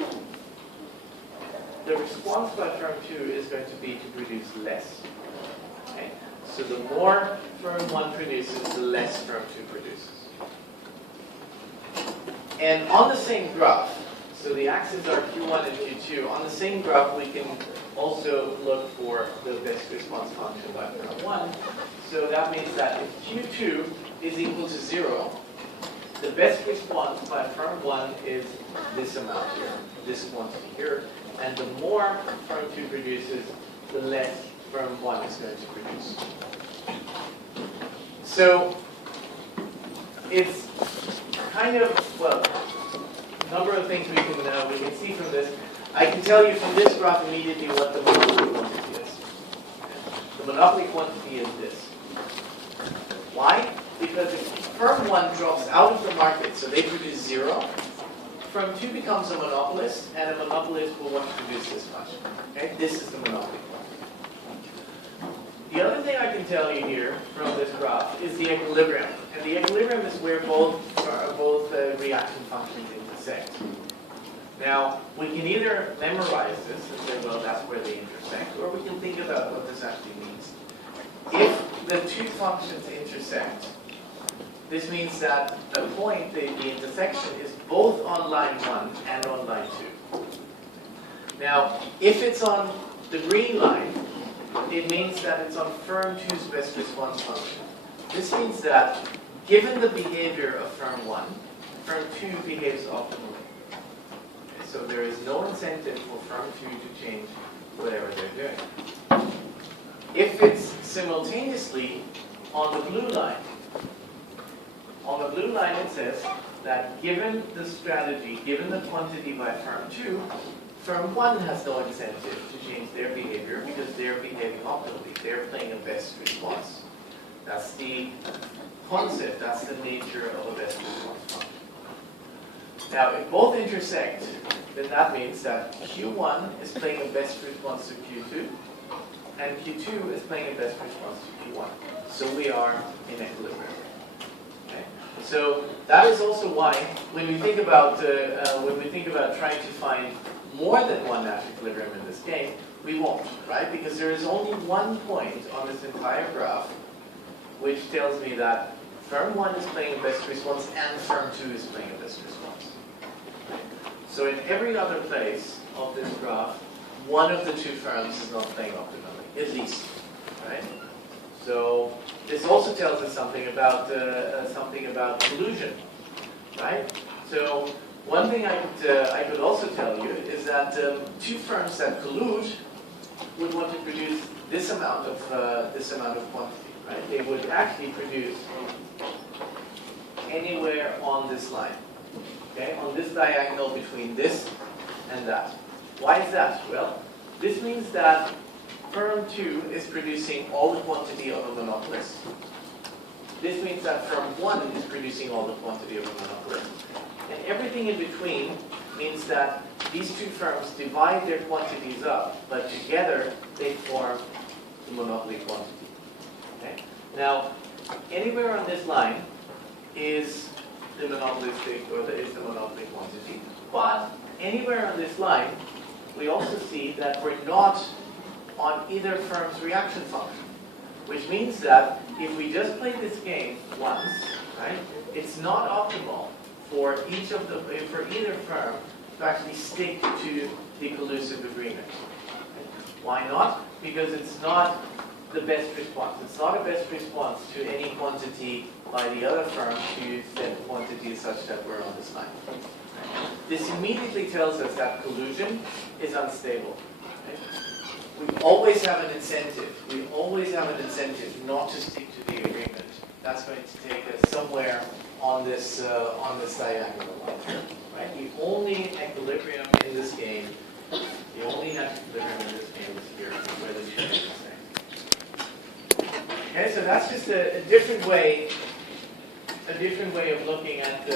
the response by firm 2 is going to be to produce less. Okay? So the more firm 1 produces, the less firm 2 produces. And on the same graph, so the axes are Q1 and Q2, on the same graph we can also look for the best response function by firm 1. So that means that if Q2 is equal to 0, the best response by firm 1 is this amount here, this quantity here, and the more firm 2 produces, the less firm 1 is going to produce. So it's kind of, well, a number of things we can see from this. I can tell you from this graph immediately what the monopoly quantity is. The monopoly quantity is this. Why? Because if firm 1 drops out of the market, so they produce 0, firm 2 becomes a monopolist, and a monopolist will want to produce this much. Okay? This is the monopoly quantity. The other thing I can tell you here from this graph is the equilibrium. And the equilibrium is where both reaction functions intersect. Now, we can either memorize this and say, well, that's where they intersect, or we can think about what this actually means. If the two functions intersect, this means that the point, the intersection, is both on line 1 and on line 2. Now, if it's on the green line, it means that it's on firm 2's best response function. This means that, given the behavior of firm 1, firm 2 behaves optimally. Okay, so there is no incentive for firm 2 to change whatever they're doing. If it's simultaneously on the blue line, it says that given the strategy, given the quantity by firm 2, firm 1 has no incentive to change their behavior because they're behaving optimally. They're playing a best response. That's the concept, that's the nature of a best response function. Now, if both intersect, then that means that Q1 is playing a best response to Q2, and Q2 is playing a best response to Q1. So we are in equilibrium. Okay? So that is also why, when we think about trying to find more than one Nash equilibrium in this game, we won't, right? Because there is only one point on this entire graph which tells me that firm 1 is playing a best response and firm 2 is playing a best response. So in every other place of this graph, one of the two firms is not playing optimally, at least, right? So this also tells us something about collusion, right? So one thing I could also tell you is that two firms that collude would want to produce this amount of quantity, right? They would actually produce anywhere on this line, okay? On this diagonal between this and that. Why is that? Well, this means that firm 2 is producing all the quantity of a monopolist. This means that firm 1 is producing all the quantity of a monopolist. And everything in between means that these two firms divide their quantities up, but together they form the monopoly quantity. Okay? Now, anywhere on this line is the monopolistic, or is the monopoly quantity. But anywhere on this line, we also see that we're not on either firm's reaction function, which means that if we just play this game once, right, it's not optimal for either firm to actually stick to the collusive agreement. Why not? Because it's not the best response. It's not a best response to any quantity by the other firm to set quantities such that we're on this line. This immediately tells us that collusion is unstable. We always have an incentive. We always have an incentive not to stick to the agreement. That's going to take us somewhere on this diagonal line. Right? The only equilibrium in this game, is here, where the two are the same. Okay, so that's just a different way of looking at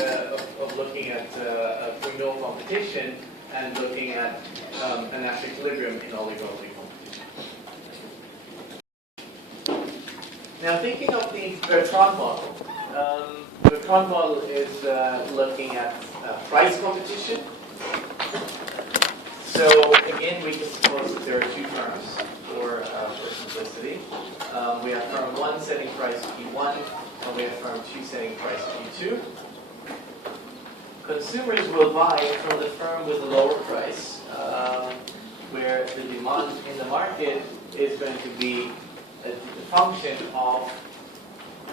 Grignard competition and looking at a Nash equilibrium in oligopoly competition. Now, thinking of the Bertrand model, the Bertrand model is looking at price competition. So again, we can suppose that there are two firms for simplicity. We have firm 1 setting price P1, and we have firm 2 setting price P2. Consumers will buy from the firm with the lower price, where the demand in the market is going to be a function of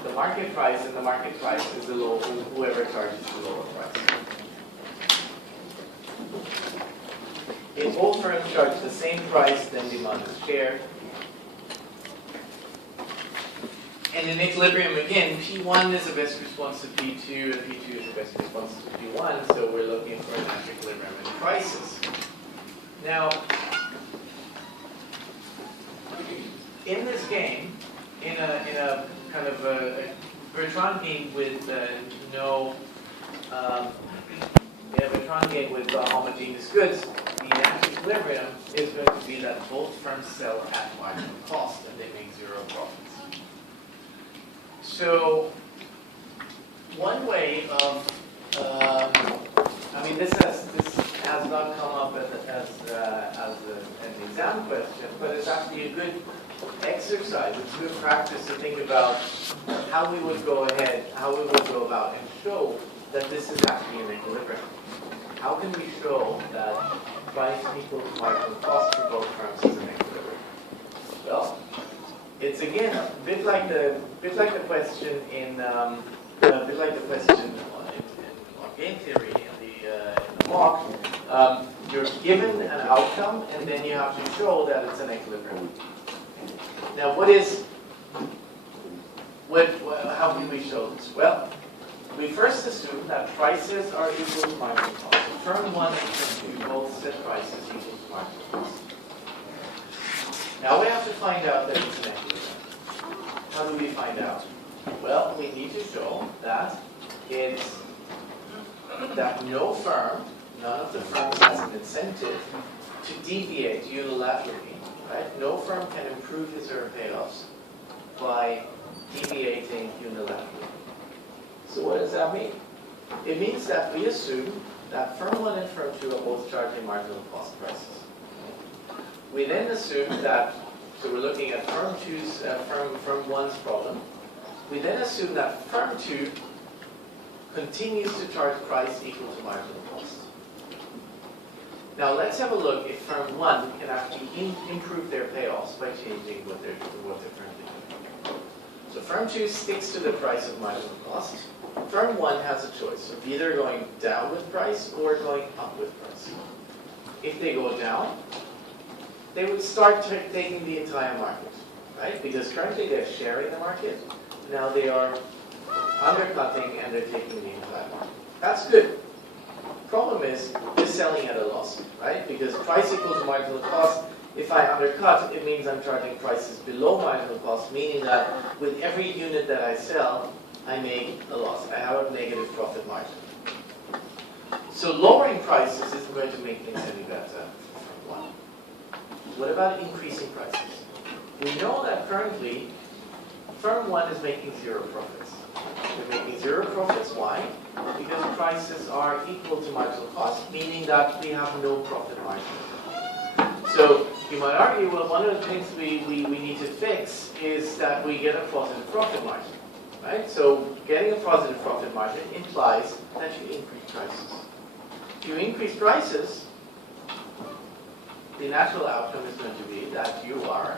the market price, and the market price is the low, whoever charges the lower price. If both firms charge the same price, then demand is shared. And in equilibrium, again, P1 is the best response to P2, and P2 is the best response to P1, so we're looking for a natural equilibrium in prices. Now, in this game, in a kind of a Bertrand game with Bertrand game with homogeneous goods, the natural equilibrium is going to be that both firms sell at marginal cost and they make zero profits. So, one way of, this has not come up as an exam question, but it's actually a good exercise. It's good practice to think about how we would go ahead, how we would go about and show that this is actually an equilibrium. How can we show that price equal to marginal cost for both firms is an equilibrium? Well, it's again a bit like the question in game theory in the mock. You're given an outcome, and then you have to show that it's an equilibrium. Now, how can we show this? Well, we first assume that prices are equal to marginal cost. So firm 1 and firm 2 both set prices equal to marginal cost. Now we have to find out that it's an equilibrium. How do we find out? Well, we need to show that no firm, none of the firms has an incentive to deviate unilaterally. Right? No firm can improve his or her payoffs by deviating unilaterally. So what does that mean? It means that we assume that firm 1 and firm 2 are both charging marginal cost prices. We then assume that, so we're looking at firm 1's problem. We then assume that firm 2 continues to charge price equal to marginal cost. Now let's have a look if firm 1 can actually improve their payoffs by changing what they're currently doing. So firm 2 sticks to the price of marginal cost. Firm 1 has a choice of either going down with price or going up with price. If they go down, they would start taking the entire market, right? Because currently they're sharing the market. Now they are undercutting and they're taking the entire market. That's good. Problem is, they're selling at a loss, right? Because price equals marginal cost. If I undercut, it means I'm charging prices below marginal cost, meaning that with every unit that I sell, I make a loss. I have a negative profit margin. So lowering prices isn't going to make things any better. One. What about increasing prices? We know that currently, firm 1 is making zero profits. They're making zero profits. Why? Because prices are equal to marginal cost, meaning that we have no profit margin. So you might argue, well, one of the things we need to fix is that we get a positive profit margin. Right? So getting a positive profit margin implies that you increase prices. If you increase prices, the natural outcome is going to be that you are,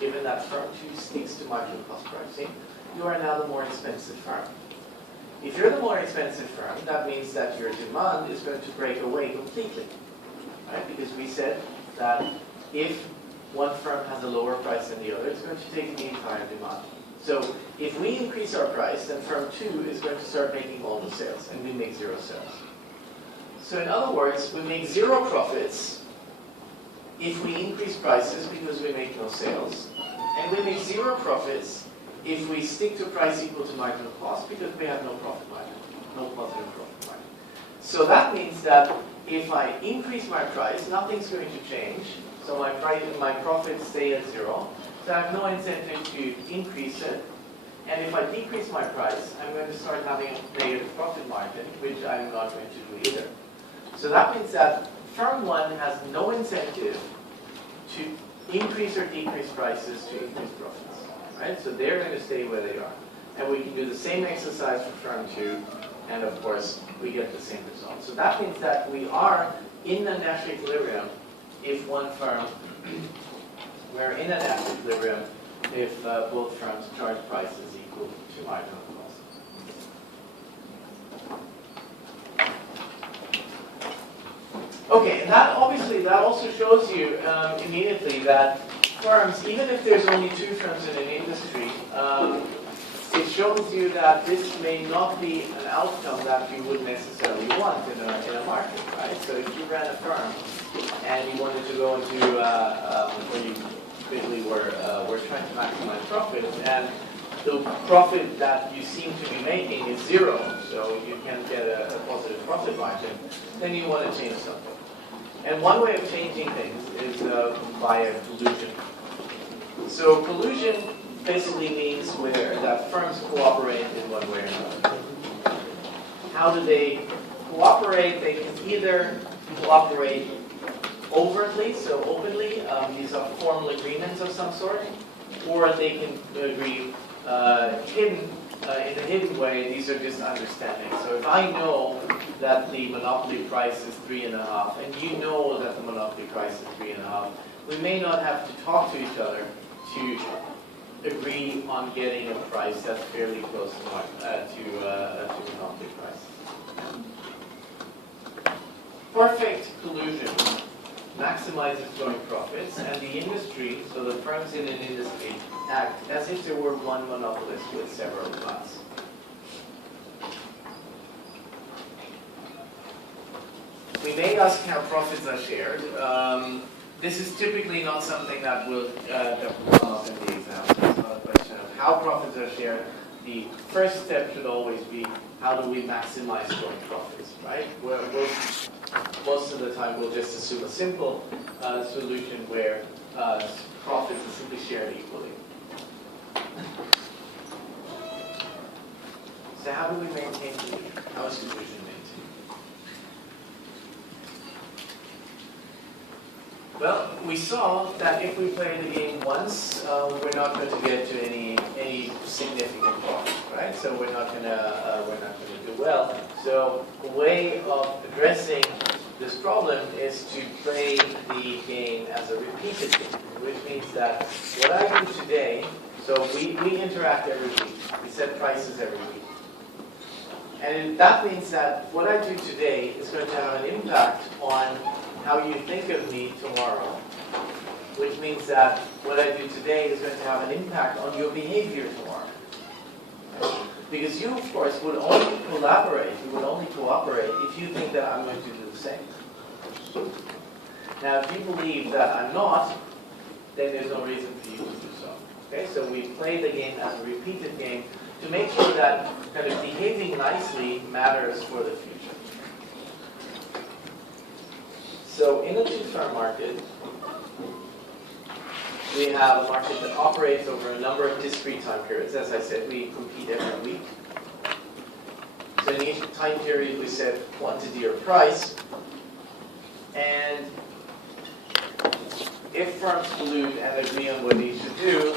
given that firm 2 sticks to marginal cost pricing, you are now the more expensive firm. If you're the more expensive firm, that means that your demand is going to break away completely. Right? Because we said that if one firm has a lower price than the other, it's going to take the entire demand. So if we increase our price, then firm 2 is going to start making all the sales, and we make zero sales. So in other words, we make zero profits if we increase prices because we make no sales, and we make zero profits if we stick to price equal to marginal cost because we have no profit margin, no positive profit margin. So that means that if I increase my price, nothing's going to change. So my profits stay at zero. So I have no incentive to increase it. And if I decrease my price, I'm going to start having a negative profit margin, which I'm not going to do either. So that means that firm 1 has no incentive to increase or decrease prices to increase profits. Right? So they're going to stay where they are. And we can do the same exercise for firm 2, and of course, we get the same result. So that means that we are in a natural equilibrium if one firm, we're in a natural equilibrium if both firms charge prices equal to marginal cost. Okay, and that obviously that also shows you immediately that firms, even if there's only two firms in an industry, it shows you that this may not be an outcome that you would necessarily want in a market, right? So if you ran a firm and you wanted to go into, where you basically were trying to maximize profits, and the profit that you seem to be making is zero, so you can't get a positive profit margin, then you want to change something. And one way of changing things is via collusion. So collusion basically means where that firms cooperate in one way or another. How do they cooperate? They can either cooperate overtly, so openly, these are formal agreements of some sort, or they can agree hidden, in a hidden way. These are just understandings. So if I know that the monopoly price is 3.5, and you know that the monopoly price is 3.5, we may not have to talk to each other to agree on getting a price that's fairly close to monopoly price. Perfect collusion maximizes joint profits, and the industry, so the firms in an industry, act as if there were one monopolist with several class. We may ask how profits are shared. This is typically not something that will come up in the exam. It's not a question of how profits are shared. The first step should always be, how do we maximize joint profits, right? Most of the time we'll just assume a simple solution where profits are simply shared equally. So how do we maintain collusion? How is collusion maintained? Well, we saw that if we play the game once, we're not going to get to any significant profit, right? So we're not going to do well. So a way of addressing this problem is to play the game as a repeated game, which means that what I do today, so we interact every week. We set prices every week. And that means that what I do today is going to have an impact on how you think of me tomorrow, which means that what I do today is going to have an impact on your behavior tomorrow. Because you, of course, would only collaborate, you would only cooperate if you think that I'm going to do the same. Now, if you believe that I'm not, then there's no reason for you to do so. Okay, so we play the game as a repeated game to make sure that kind of behaving nicely matters for the future. So in a two-firm market, we have a market that operates over a number of discrete time periods. As I said, we compete every week. So in each time period, we set quantity or price. And if firms collude and agree on what they should do,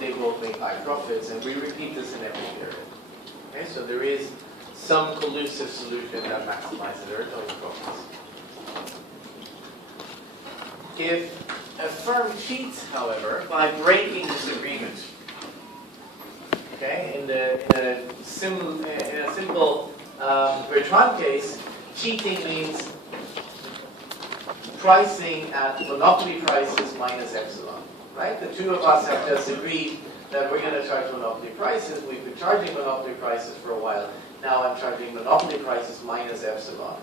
they both make high profits. And we repeat this in every period. Okay, so there is some collusive solution that maximizes their joint profits. If a firm cheats, however, by breaking this agreement, okay, in a simple Bertrand case, cheating means pricing at monopoly prices minus epsilon, right? The two of us have just agreed that we're going to charge monopoly prices. We've been charging monopoly prices for a while. Now I'm charging monopoly prices minus epsilon.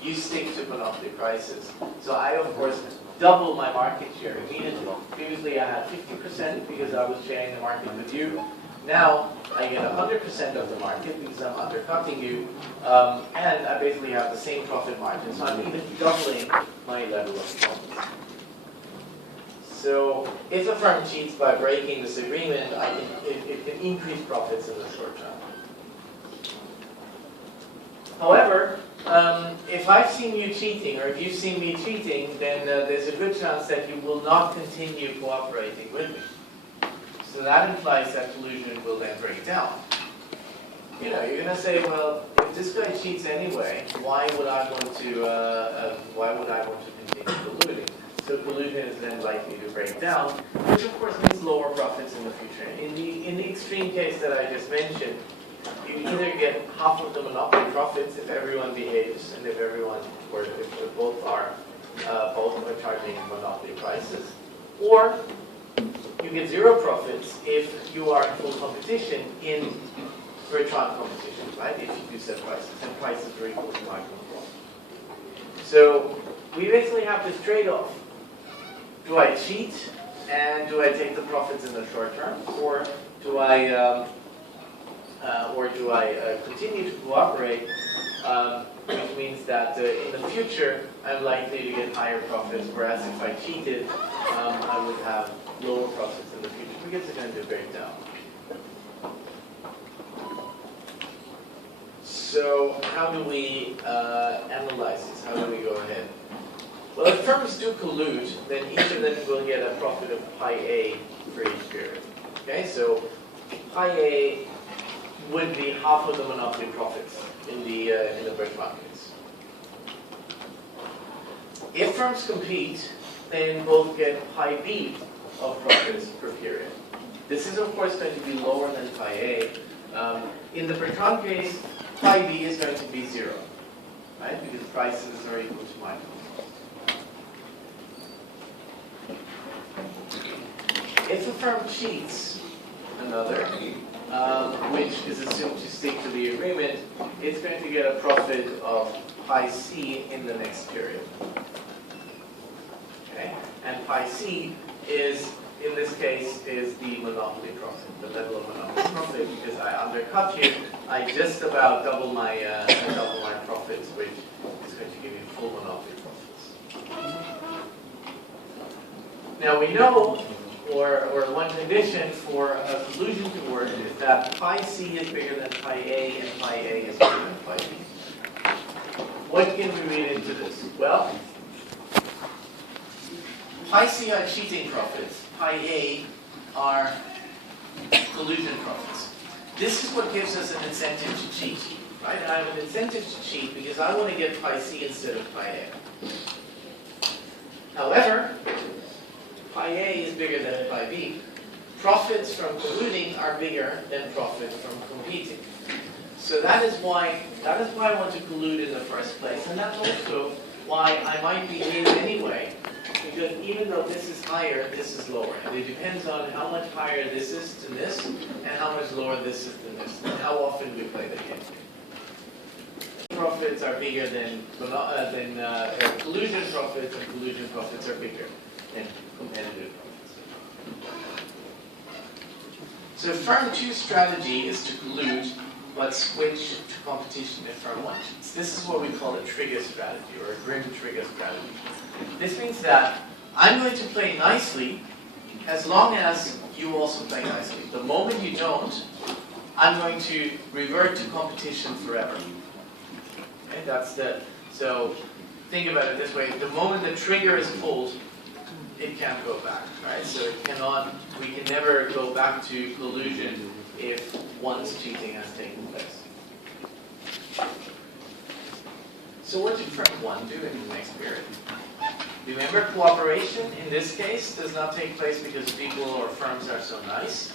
You stick to monopoly prices. So I, of course, double my market share immediately. Previously I had 50% because I was sharing the market with you. Now I get 100% of the market because I'm undercutting you, and I basically have the same profit margin. So I'm even doubling my level of performance. So if a firm cheats by breaking this agreement, it can increase profits in the short term. However, if I've seen you cheating, or if you've seen me cheating, then there's a good chance that you will not continue cooperating with me. So that implies that collusion will then break down. You know, you're going to say, well, if this guy cheats anyway, why would I want to continue colluding? So collusion is then likely to break down, which of course means lower profits in the future. In the extreme case that I just mentioned, you either get half of the monopoly profits if everyone behaves and if everyone, or if both are charging monopoly prices, or you get zero profits if you are in full competition in Bertrand competition, right? If you do set prices and prices are equal to marginal cost. So we basically have this trade-off. Do I cheat and do I take the profits in the short term, or do I continue to cooperate, which means that in the future I'm likely to get higher profits, whereas if I cheated, I would have lower profits in the future because it's going to break down. So how do we analyze this? How do we go ahead? Well, if firms do collude, then each of them will get a profit of pi a for each period. Okay, so pi a would be half of the monopoly profits in the Bertrand case. If firms compete, then both get pi b of profits per period. This is of course going to be lower than pi a. In the Bertrand case, pi b is going to be 0, right? Because prices are equal to marginal cost. If a firm cheats another, which is assumed to stick to the agreement, it's going to get a profit of pi c in the next period. Okay? And pi c is, in this case, is the monopoly profit, the level of monopoly profit, because I undercut you, I just about double my profits, which is going to give you full monopoly profits. Now we know, or one condition for a collusion to work is that pi c is bigger than pi a and pi a is bigger than pi b. What can we read into this? Well, pi c are cheating profits, pi a are collusion profits. This is what gives us an incentive to cheat, right? And I have an incentive to cheat because I want to get pi c instead of pi a. However, pi a is bigger than pi b. Profits from colluding are bigger than profits from competing. So that is why I want to collude in the first place, and that's also why I might behave anyway, because even though this is higher, this is lower. And it depends on how much higher this is than this, and how much lower this is than this, and how often we play the game. Profits are bigger than collusion profits, and collusion profits are bigger than competitive profits. So firm 2's strategy is to collude, but switch to competition if firm 1 cheats. This is what we call a trigger strategy, or a grim trigger strategy. This means that I'm going to play nicely as long as you also play nicely. The moment you don't, I'm going to revert to competition forever. Okay, so think about it this way. The moment the trigger is pulled, it can't go back, right? So we can never go back to collusion if one's cheating has taken place. So what did firm 1 do in the next period? Remember, cooperation in this case does not take place because people or firms are so nice.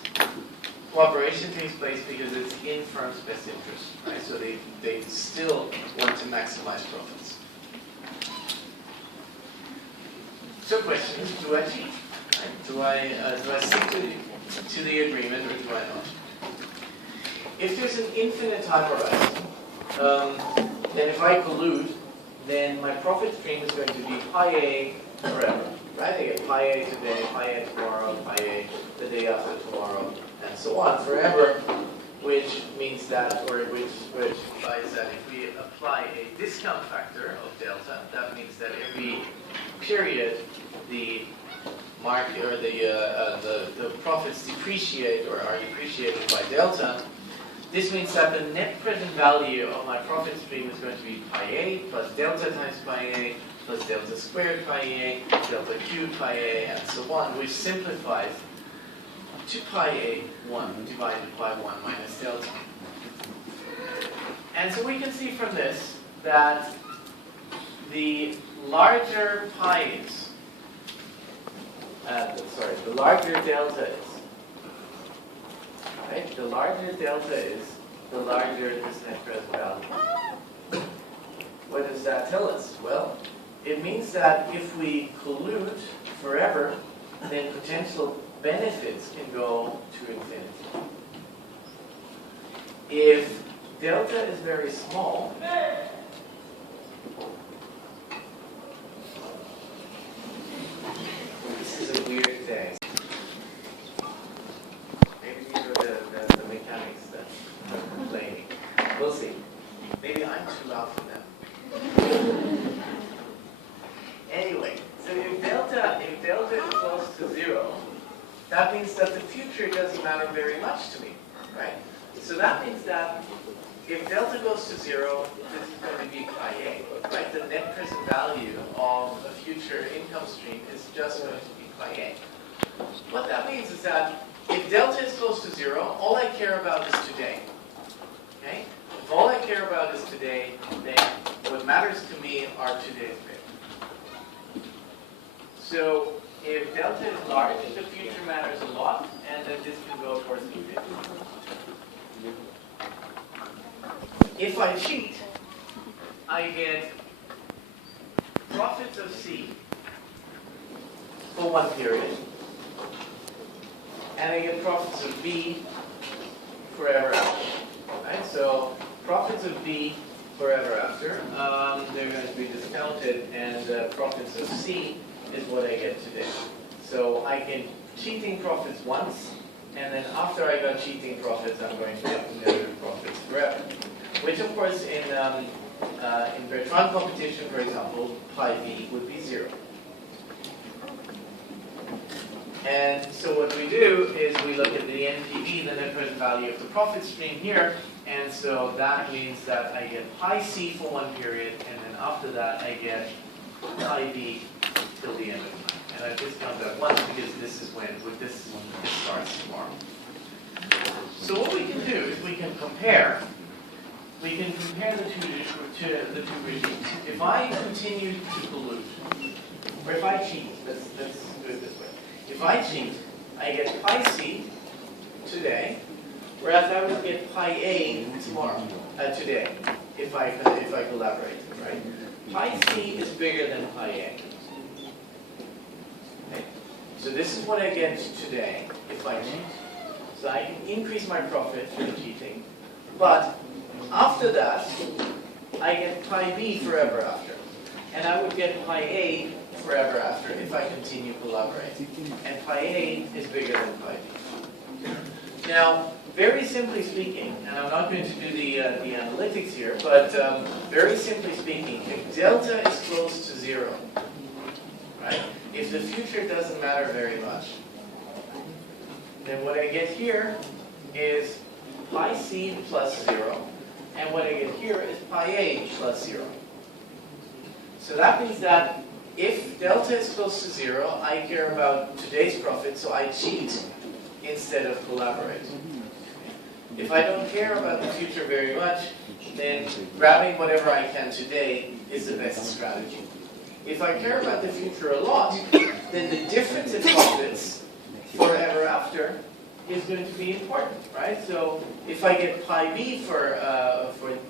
Cooperation takes place because it's in firms' best interest, right? So they still want to maximize profits. So question is, do I cheat? Right? Do I stick to the agreement or do I not? If there's an infinite time horizon, then if I collude, then my profit stream is going to be pi a forever, right? I get pi a today, pi a tomorrow, pi a the day after tomorrow, and so on forever, which means that, or which implies that if we apply a discount factor of delta, that means that every period the market or the profits depreciate or are depreciated by delta. This means that the net present value of my profit stream is going to be pi a plus delta times pi a plus delta squared pi a, delta cubed pi a, and so on, which simplifies to pi a 1 divided by 1 minus delta. And so we can see from this that the larger pi is, the larger delta is. Right? The larger delta is, the larger this net present value. What does that tell us? Well, it means that if we pollute forever, then potential benefits can go to infinity. If delta is very small, this is a weird thing. Maybe these are the mechanics that are complaining. We'll see. Maybe I'm too loud for them. Anyway, so if delta is close to 0, that means that the future doesn't matter very much to me, right? So that means that if delta goes to 0, this is going to be pi a, right? The net present value of a future income stream is just going to be pi a. What that means is that if delta is close to 0, all I care about is today. Okay? If all I care about is today, then what matters to me are today's bits. So if delta is large, the future matters a lot, and then this can go towards infinity. If I cheat, I get profits of C for one period, and I get profits of B forever after. Right? So profits of B forever after, they're going to be discounted, and profits of C is what I get today. So I get cheating profits once, and then after I got cheating profits, I'm going to get negative profits forever. Which, of course, in Bertrand competition, for example, pi b would be 0. And so what we do is we look at the NPV, the net present value of the profit stream here, and so that means that I get pi c for one period, and then after that I get pi b till the end of time. And I discount that once because this is when this starts tomorrow. So what we can do is we can compare. We can compare the two regimes. If I continue to pollute, or if I cheat, let's do it this way. If I cheat, I get pi c today, whereas I would get pi a tomorrow, today, if I collaborate, right? Pi c is bigger than pi a. Okay. So this is what I get today if I cheat. So I can increase my profit through cheating, but after that, I get pi b forever after. And I would get pi a forever after if I continue collaborating. And pi a is bigger than pi b. Now, very simply speaking, and I'm not going to do the analytics here, but very simply speaking, if delta is close to 0, right? If the future doesn't matter very much, then what I get here is pi c plus 0. And what I get here is pi a plus 0. So that means that if delta is close to 0, I care about today's profit, so I cheat instead of collaborate. If I don't care about the future very much, then grabbing whatever I can today is the best strategy. If I care about the future a lot, then the difference in profits forever after is going to be important, right? So if I get pi b for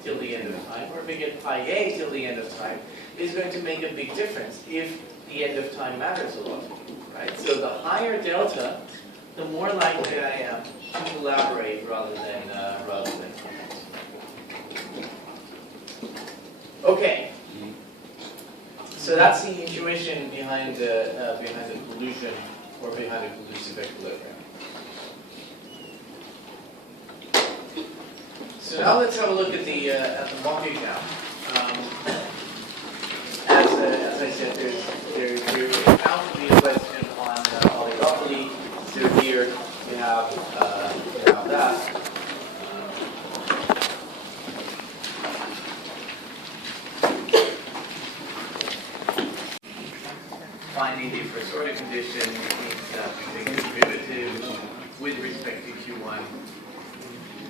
till the end of time, or if I get pi a till the end of time, is going to make a big difference if the end of time matters a lot, right? So the higher delta, the more likely I am to collaborate rather than compete. Okay. So that's the intuition behind the pollution or behind a collusive equilibrium. So now let's have a look at the mock exam. As I said, there is bound to be a question on oligopoly. So here we have that. Finding the first order condition means that we take the derivative with respect to Q1.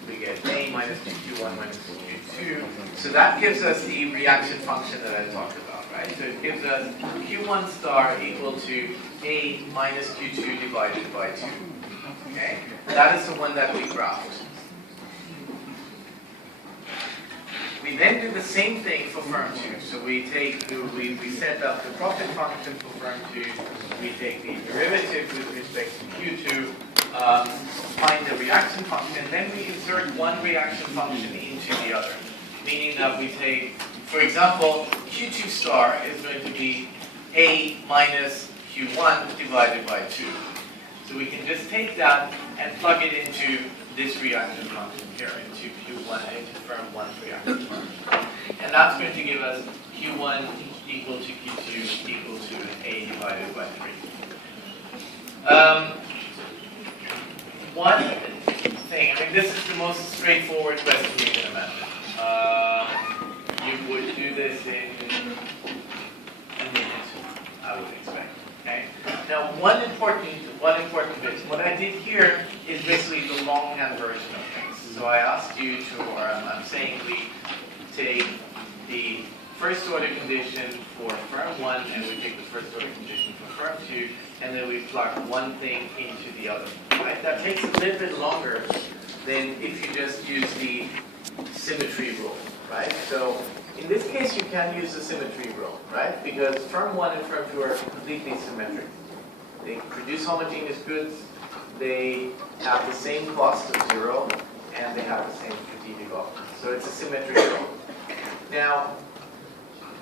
We get A minus 2Q1 minus 2Q2. So that gives us the reaction function that I talked about, right? right? So it gives us Q1 star equal to A minus Q2 divided by 2. Okay? That is the one that we graphed. We then do the same thing for firm 2. So we set up the profit function for firm 2. We take the derivative with respect to Q2, find the reaction function, and then we insert one reaction function into the other. Meaning that we take, for example, Q2 star is going to be A minus Q1 divided by 2. So we can just take that and plug it into this reaction function here, into Q1, into firm 1's reaction function. And that's going to give us Q1 equal to Q2 equal to A divided by 3. One thing, I mean, this is the most straightforward question you can imagine. You would do this in a minute, I would expect. Okay. Now, one important bit. What I did here is basically the longhand version of things. So I asked you to, or I'm saying we take the first order condition for firm 1, and we take the first order condition for firm 2, and then we plug one thing into the other. Right? That takes a little bit longer than if you just use the symmetry rule. Right? So in this case, you can use the symmetry rule, right? Because firm 1 and firm 2 are completely symmetric. They produce homogeneous goods, they have the same cost of 0, and they have the same strategic offer. So it's a symmetric rule. Now,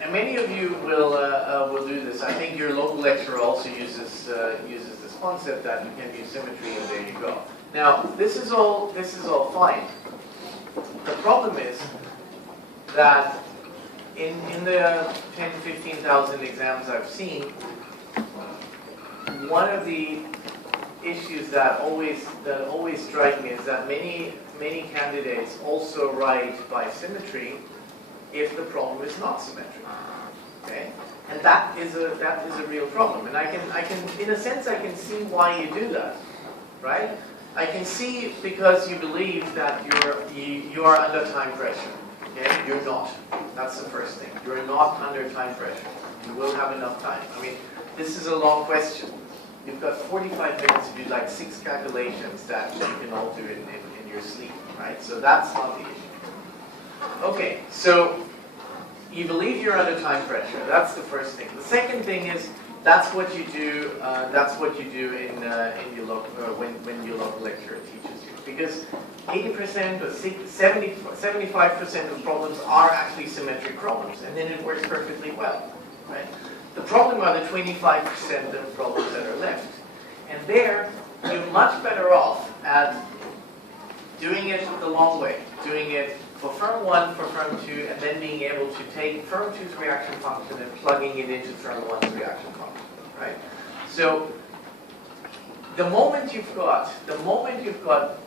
and many of you will do this. I think your local lecturer also uses this concept that you can use symmetry, and there you go. Now, this is all fine. The problem is that in the 10,000, 15,000 exams I've seen, one of the issues that always strike me is that many candidates also write by symmetry if the problem is not symmetric. Okay, and that is a real problem. And I can in a sense I can see why you do that, right? I can see because you believe that you are under time pressure. Okay, you're not. That's the first thing. You're not under time pressure. You will have enough time. I mean, this is a long question. You've got 45 minutes to do like 6 calculations that you can all do in your sleep, right? So that's not the issue. Okay, so you believe you're under time pressure. That's the first thing. The second thing is that's what you do. That's what you do in your local when your local lecturer teaches you, because 80% or 75% of problems are actually symmetric problems, and then it works perfectly well, right? The problem are the 25% of problems that are left, and there you're much better off at doing it the long way, doing it for firm 1, for firm 2, and then being able to take firm 2's reaction function and plugging it into firm 1's reaction function, right? So the moment you've got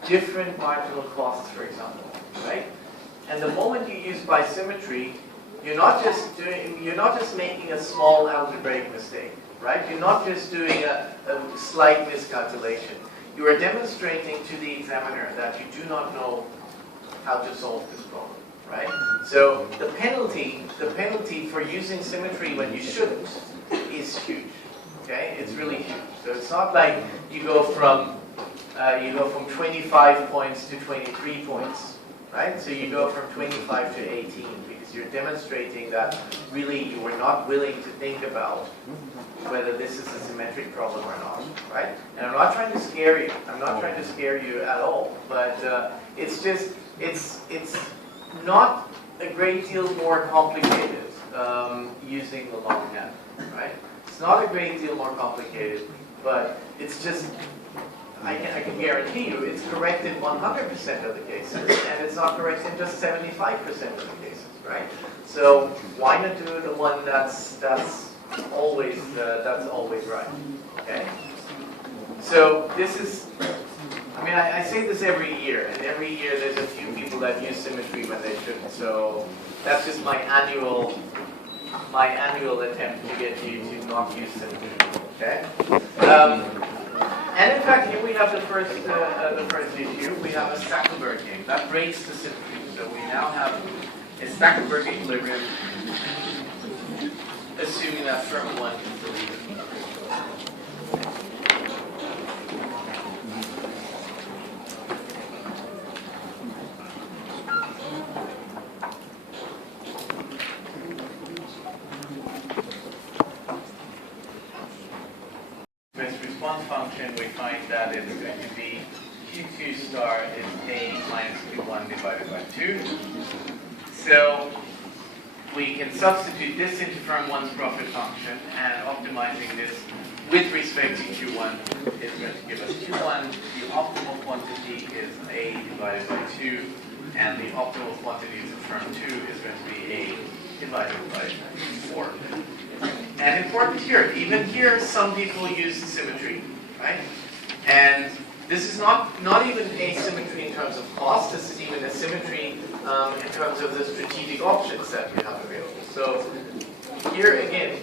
different marginal costs, for example, right? And the moment you use bisymmetry, you're not just making a small algebraic mistake, right? You're not just doing a slight miscalculation. You are demonstrating to the examiner that you do not know how to solve this problem, right? So the penalty for using symmetry when you shouldn't is huge. Okay, it's really huge. So it's not like you go from 25 points to 23 points, right? So you go from 25 to 18 because you're demonstrating that really you were not willing to think about whether this is a symmetric problem or not, right? And I'm not trying to scare you. I'm not trying to scare you at all. But it's just it's not a great deal more complicated using the longhand, right? It's not a great deal more complicated, but it's just, I can guarantee you, it's correct in 100% of the cases, and it's not correct in just 75% of the cases, right? So why not do the one that's always right, okay? So this is, I mean, I say this every year, and every year there's a few people that use symmetry when they shouldn't. So that's just my annual attempt to get you to not use symmetry. Okay. And in fact, here we have the first issue. We have a Stackelberg game that breaks the symmetry. So we now have a Stackelberg equilibrium assuming that firm 1 is the leader. Response function, we find that it's going to be Q2 star is A minus Q1 divided by 2. So we can substitute this into firm 1's profit function, and optimizing this with respect to Q1 is going to give us Q1. The optimal quantity is A divided by 2, and the optimal quantity of firm 2 is going to be A divided by 4. And important here, even here, some people use symmetry, right? And this is not even asymmetry in terms of cost, this is even a symmetry in terms of the strategic options that we have available. So here again,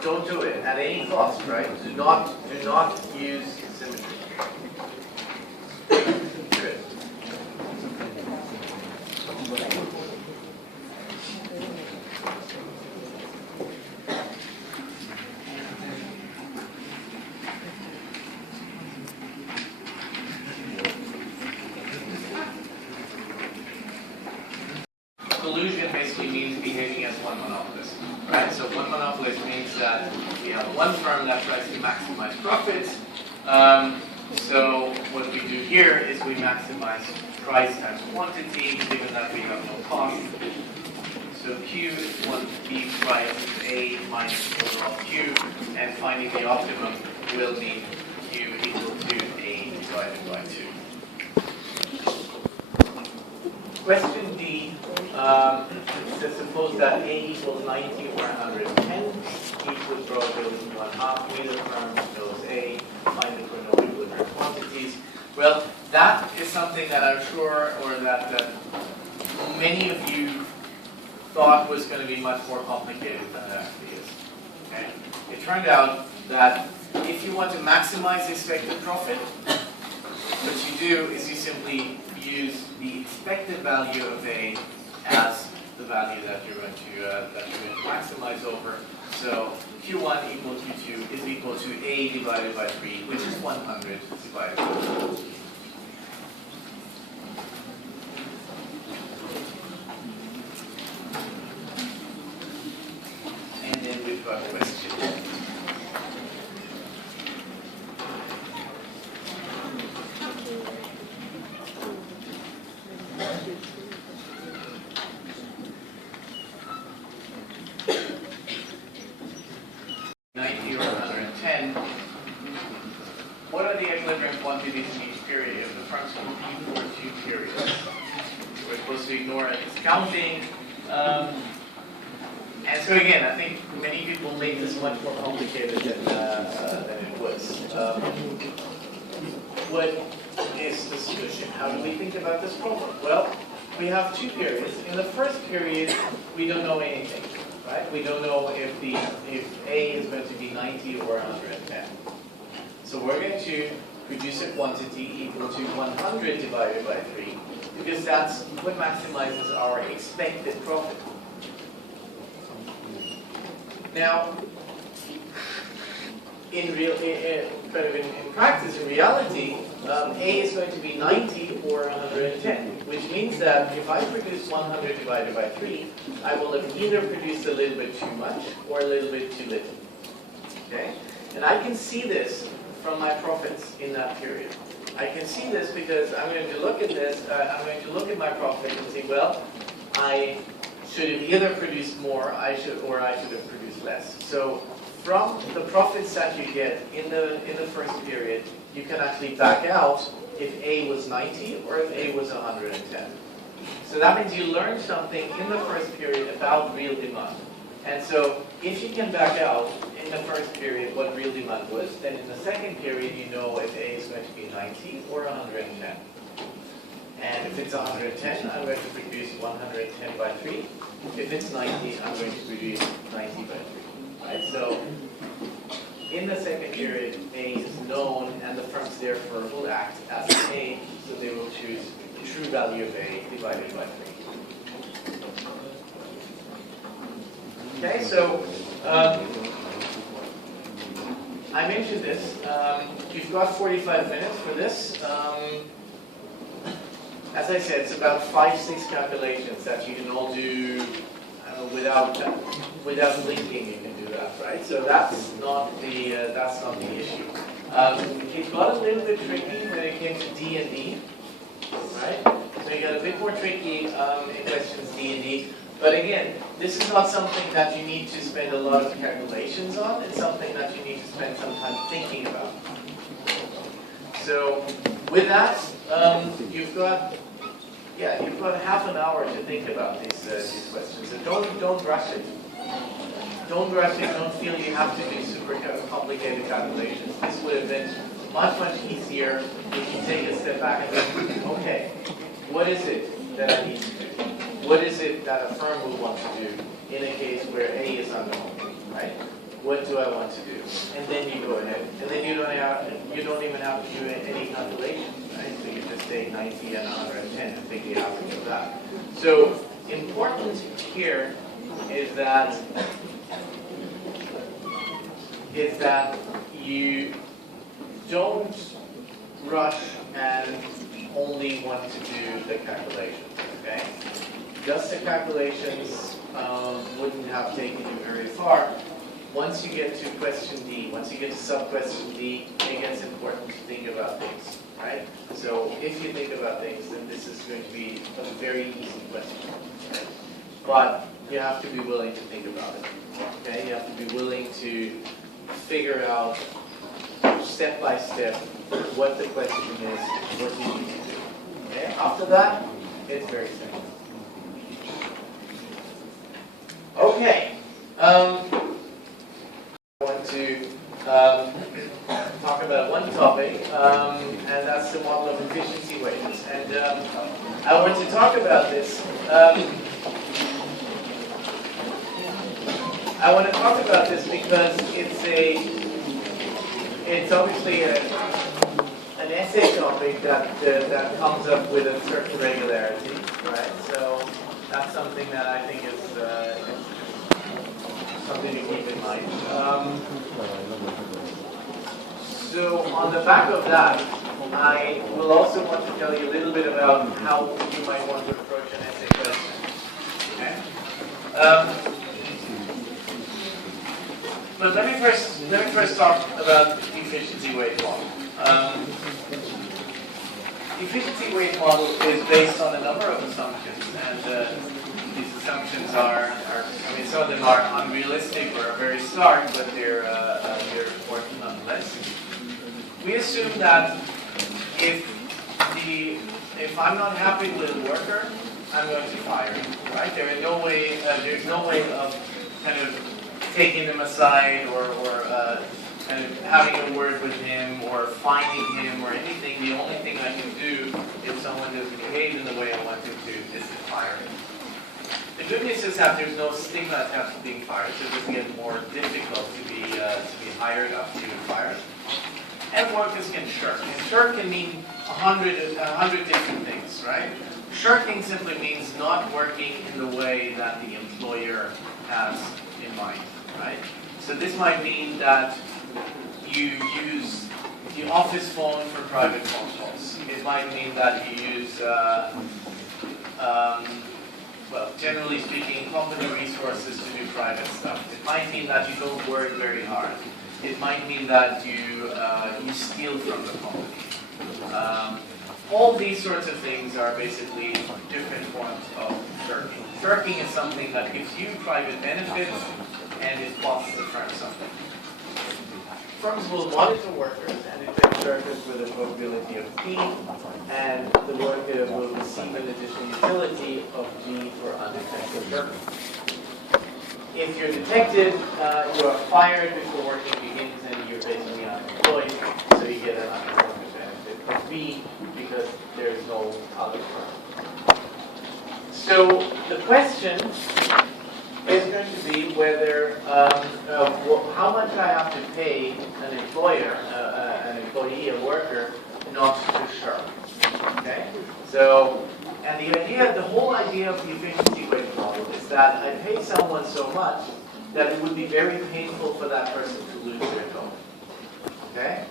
don't do it at any cost, right? Do not use symmetry. Good. Collusion basically means behaving as one monopolist, right? So one monopolist means that we have one firm that tries to maximize profits. So what we do here is we maximize price times quantity, given that we have no cost. So Q is one B price A minus overall Q, and finding the optimum will be Q equal to A divided by 2. Question D says suppose that A equals 90 or 110, each with probability 1/2, neither firm knows A, find the no equilibrium quantities. Well, that is something that I'm sure, or that many of you thought was going to be much more complicated than it actually is. Okay? It turned out that if you want to maximize expected profit, what you do is you simply use the expected value of A as the value that you're going to maximize over. So Q1 equal to Q2 is equal to A divided by 3, which is 100 divided by 2. And then we've got a question. What are the equilibrium quantities in each period if the firms compete for 2 periods? We're supposed to ignore discounting. And so again, I think many people make this much more complicated than it was. What is the solution? How do we think about this problem? Well, we have 2 periods. In the first period, we don't know anything, right? We don't know if A is going to be 90 or 110. So we're going to produce a quantity equal to 100 divided by 3, because that's what maximizes our expected profit. Now, in practice, in reality, A is going to be 90 or 110, which means that if I produce 100 divided by 3, I will have either produced a little bit too much or a little bit too little. Okay? And I can see this from my profits in that period. I can see this because I'm going to look at this, I'm going to look at my profit and say, well, I should have either produced more, or I should have produced less. So from the profits that you get in the first period, you can actually back out if A was 90 or if A was 110. So that means you learned something in the first period about real demand. And so if you can back out in the first period what real demand was, then in the second period you know if A is going to be 90 or 110. And if it's 110, I'm going to produce 110 by 3. If it's 90, I'm going to produce 90 by 3. Right? So in the second period, A is known, and the firms therefore will act as A, so they will choose the true value of A divided by 3. Okay, so I mentioned this. You've got 45 minutes for this. As I said, it's about 5-6 calculations that you can all do without linking. You can do that, right? So that's not the issue. It got a little bit tricky when it came to D and D, right? So you got a bit more tricky in questions D and D. But again, this is not something that you need to spend a lot of calculations on. It's something that you need to spend some time thinking about. So with that, you've got half an hour to think about these questions. And don't rush it. Don't rush it. Don't feel you have to do super complicated calculations. This would have been much easier if you take a step back and think, okay, what is it that I need to do? What is it that a firm will want to do in a case where A is unknown, right? What do I want to do? And then you go ahead. And then you don't even have to do any calculations, right? So you just take 90 and 110 and think the average of that. So important here is that you don't rush and only want to do the calculations, okay? Just the calculations wouldn't have taken you very far. Once you get to question D, once you get to sub-question D, it gets important to think about things, right? So if you think about things, then this is going to be a very easy question, right? But you have to be willing to think about it, okay? You have to be willing to figure out step by step what the question is, what you need to do, okay? After that, it's very simple. Okay. I want to talk about one topic, and that's the model of efficiency wages. And I want to talk about this. I want to talk about this because it's obviously an essay topic that comes up with a certain regularity, right? So that's something that I think is something to keep in mind. So on the back of that, I will also want to tell you a little bit about how you might want to approach an essay question. Okay? But let me first talk about the efficiency wage model. The efficiency wage model is based on a number of assumptions, and these assumptions are some of them are unrealistic or very stark, but they're important nonetheless. We assume that if I'm not happy with a worker, I'm going to fire him, right? There's no way of kind of taking them aside or kind of having a word with him or finding him or anything. The only thing I can do if someone doesn't behave in the way I want him to is to fire him. The good news is that there's no stigma attached to being fired, so it doesn't get more difficult to be hired after you've been fired. And workers can shirk. And shirk can mean a hundred different things, right? Shirking simply means not working in the way that the employer has in mind, right? So this might mean that you use the office phone for private phone calls. It might mean that you use, well, generally speaking, company resources to do private stuff. It might mean that you don't work very hard. It might mean that you steal from the company. All these sorts of things are basically different forms of shirking. Shirking is something that gives you private benefits and it costs the firm something. Firms will monitor workers and infect workers with a probability of P, and the worker will receive an additional utility of G for undetected shirking. If you're detected, you are fired before working begins and you're basically unemployed, so you get an unemployment benefit of B because there's no other firm. So the question is going to be whether how much I have to pay an employer, an employee, a worker, not to shirk. Okay? So, and the whole idea of the efficiency wage model is that I pay someone so much that it would be very painful for that person to lose their job. Okay?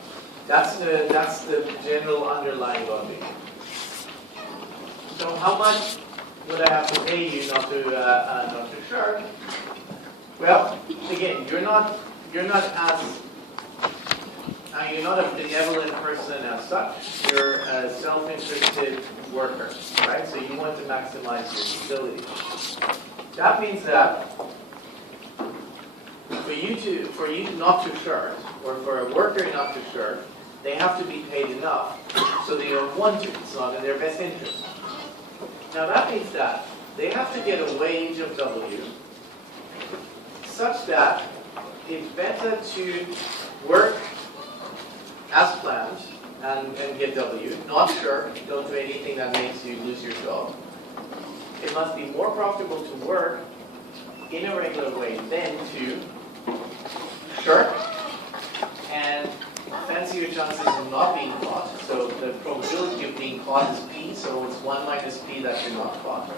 That's the general underlying logic. So how much would I have to pay you not to shirk? Well, again, you're not a benevolent person as such. You're a self-interested worker, right? So you want to maximize your utility. That means that for you not to shirk, or for a worker not to shirk, they have to be paid enough so they don't want to. It's not in their best interest. Now that means that they have to get a wage of W such that it's better to work as planned and get W, not shirk, don't do anything that makes you lose your job. It must be more profitable to work in a regular way than to shirk and fancy your chances of not being caught. So the probability of being caught is P, so it's 1 minus P that you're not caught.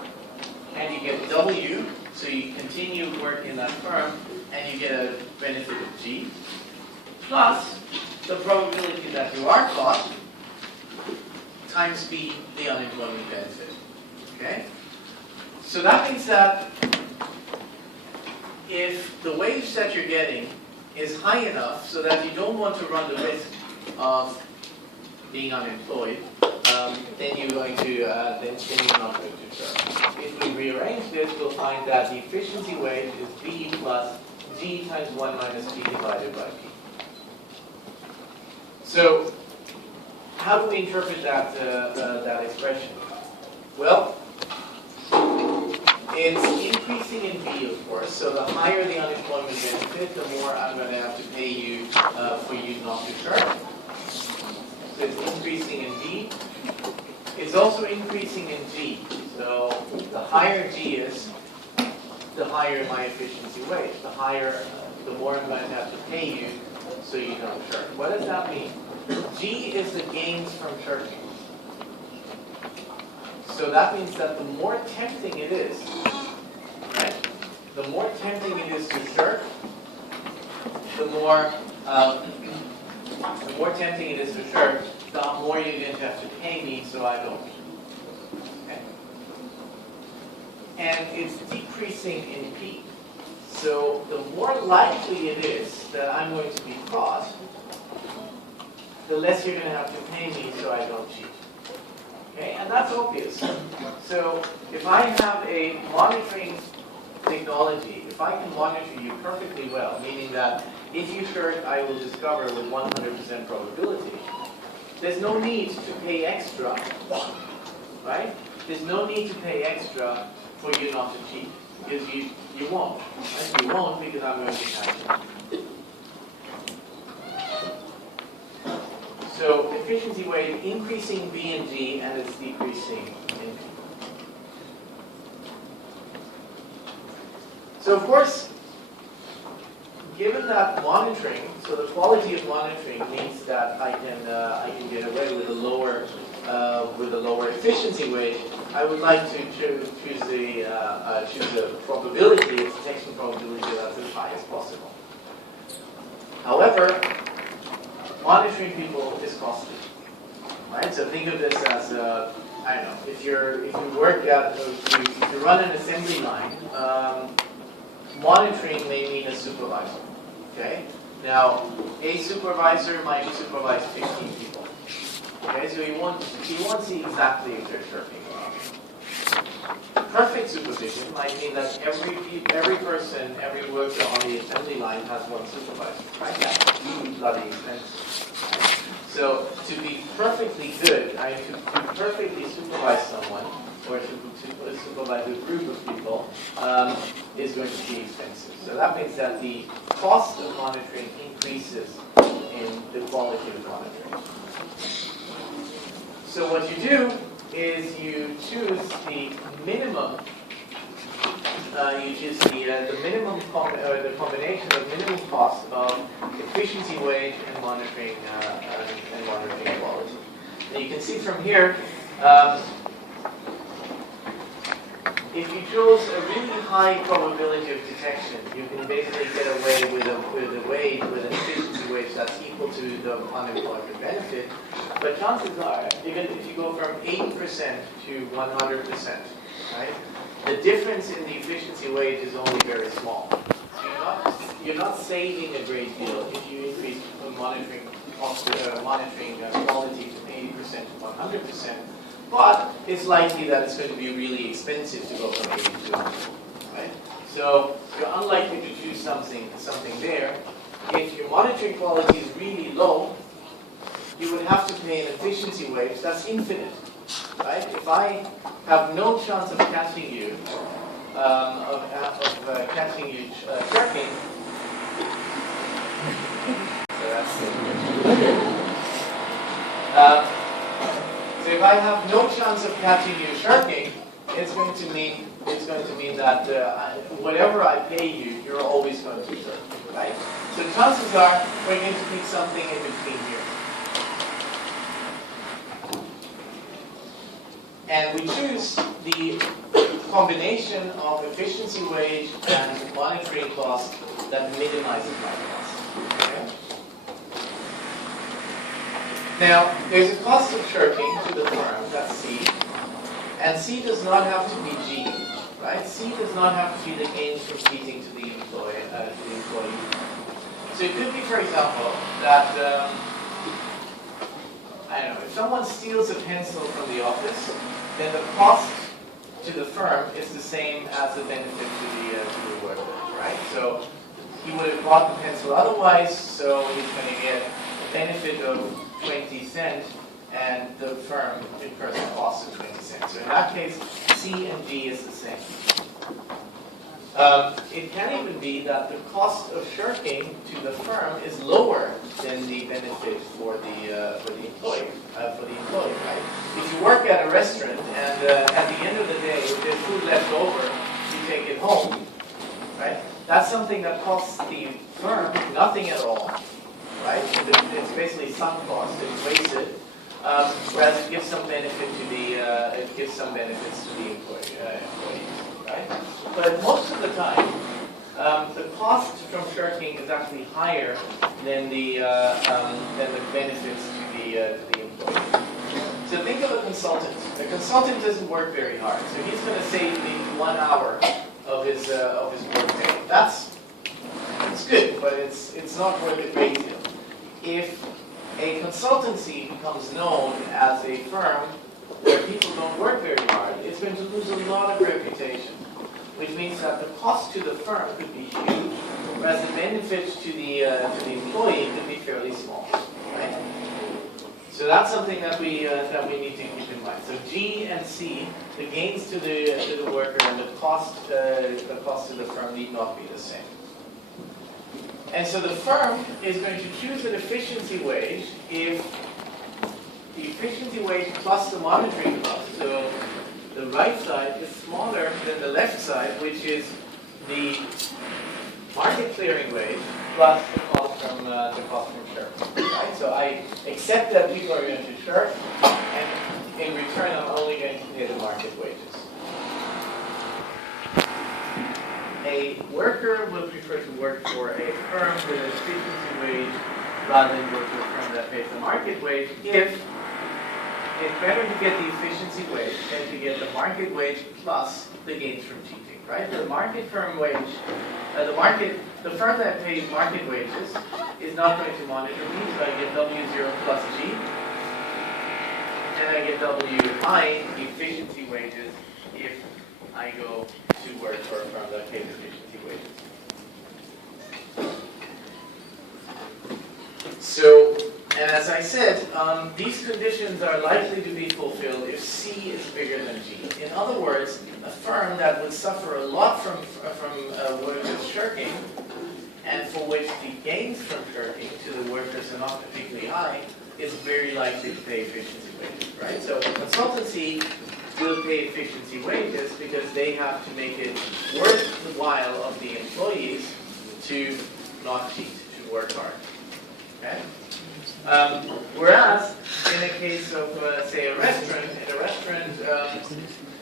And you get W, so you continue working in that firm, and you get a benefit of G, plus the probability that you are caught times B, the unemployment benefit. Okay? So that means that if the wage that you're getting is high enough so that you don't want to run the risk of being unemployed, then you're going to then you're not going to shirk. If we rearrange this, we'll find that the efficiency wage is B plus G times 1 minus P divided by P. So, how do we interpret that expression? Well, it's increasing in B, of course. So the higher the unemployment benefit, the more I'm going to have to pay you for you not to shirk. So it's increasing in B. It's also increasing in G. So the higher G is, the higher my efficiency wage. The more I'm going to have to pay you so you don't shirk. What does that mean? G is the gains from shirking. So that means that the more tempting it is, right? The more tempting it is to shirk, the more tempting it is to shirk, the more you're going to have to pay me so I don't. Okay? And it's decreasing in P. So the more likely it is that I'm going to be caught, the less you're going to have to pay me so I don't cheat. Okay, and that's obvious. So if I have a monitoring technology, if I can monitor you perfectly well, meaning that if you shirk, I will discover with 100% probability, there's no need to pay extra, right? There's no need to pay extra for you not to cheat, because you won't. Right? You won't because I'm going to catch you. So efficiency wage increasing B and G, and it's decreasing in P. So of course, given that monitoring, so the quality of monitoring means that I can get away with a lower efficiency wage, I would like to choose the probability, the detection probability that's as high as possible. However, monitoring people is costly, right? So think of this as I don't know, if you run an assembly line, monitoring may mean a supervisor. Okay? Now, a supervisor might supervise 15 people. Okay, so you won't see exactly if they're shirking or not. Perfect supervision might mean that every person, every worker on the assembly line has one supervisor. Right? That's bloody expensive. So to be perfectly good, to perfectly supervise someone, or to supervise a group of people, is going to be expensive. So that means that the cost of monitoring increases in the quality of monitoring. So what you do is you choose the minimum. You choose the minimum the combination of minimum cost of efficiency wage and monitoring quality. And you can see from here. if you chose a really high probability of detection, you can basically get away with an efficiency wage that's equal to the unemployment benefit. But chances are, even if you go from 80% to 100%, right, the difference in the efficiency wage is only very small. So you're not saving a great deal if you increase monitoring quality from 80% to 100%. But it's likely that it's going to be really expensive to go from 80 to 100, right? So you're unlikely to choose something there. If your monitoring quality is really low, you would have to pay an efficiency wage that's infinite, right? If I have no chance of catching you, shirking, so that's so if I have no chance of catching you shirking, it's going to mean that whatever I pay you, you're always going to shirk, right? So chances are we're going to pick something in between here. And we choose the combination of efficiency wage and monitoring cost that minimizes my cost. Okay? Now, there's a cost of shirking to the firm, that's C, and C does not have to be G, right? C does not have to be the gains from cheating to the employee. So it could be, for example, that I don't know, if someone steals a pencil from the office, then the cost to the firm is the same as the benefit to the worker, right? So he would have bought the pencil otherwise, so he's going to get a benefit of 20 cents, and the firm incurs a cost of 20 cents. So in that case, C and G is the same. It can even be that the cost of shirking to the firm is lower than the benefit for the employee, right? If you work at a restaurant and at the end of the day, if there's food left over, you take it home, right? That's something that costs the firm nothing at all, right? It's basically sunk cost, it's wasted, whereas it gives some benefit to benefits to the employees, right? But most of the time, the cost from shirking is actually higher than the benefits to the employee. So think of a consultant. A consultant doesn't work very hard, so he's going to save me 1 hour of his work day. That's good, but it's not worth a great deal. If a consultancy becomes known as a firm where people don't work very hard, it's going to lose a lot of reputation, which means that the cost to the firm could be huge, whereas the benefit to the employee could be fairly small. Right? So that's something that we need to keep in mind. So G and C, the gains to the worker and the cost to the firm need not be the same. And so the firm is going to choose an efficiency wage if the efficiency wage plus the monitoring cost, so the right side is smaller than the left side, which is the market clearing wage plus the cost from shirking. Right? So I accept that people are going to shirk, and in return I'm only going to pay the market wages. A worker will prefer to work for a firm with an efficiency wage rather than work for a firm that pays the market wage if it's better to get the efficiency wage than to get the market wage plus the gains from cheating, right? The market firm wage, the firm that pays market wages is not going to monitor me, so I get W0 plus G, and I get WI, efficiency wages, if I go to work for a firm that pays efficiency wages. So, and as I said, these conditions are likely to be fulfilled if C is bigger than G. In other words, a firm that would suffer a lot from workers shirking, and for which the gains from shirking to the workers are not particularly high, is very likely to pay efficiency wages, right? So the consultancy will pay efficiency wages because they have to make it worth the while of the employees to not cheat, to work hard. Okay? Whereas, in a case of, say, a restaurant,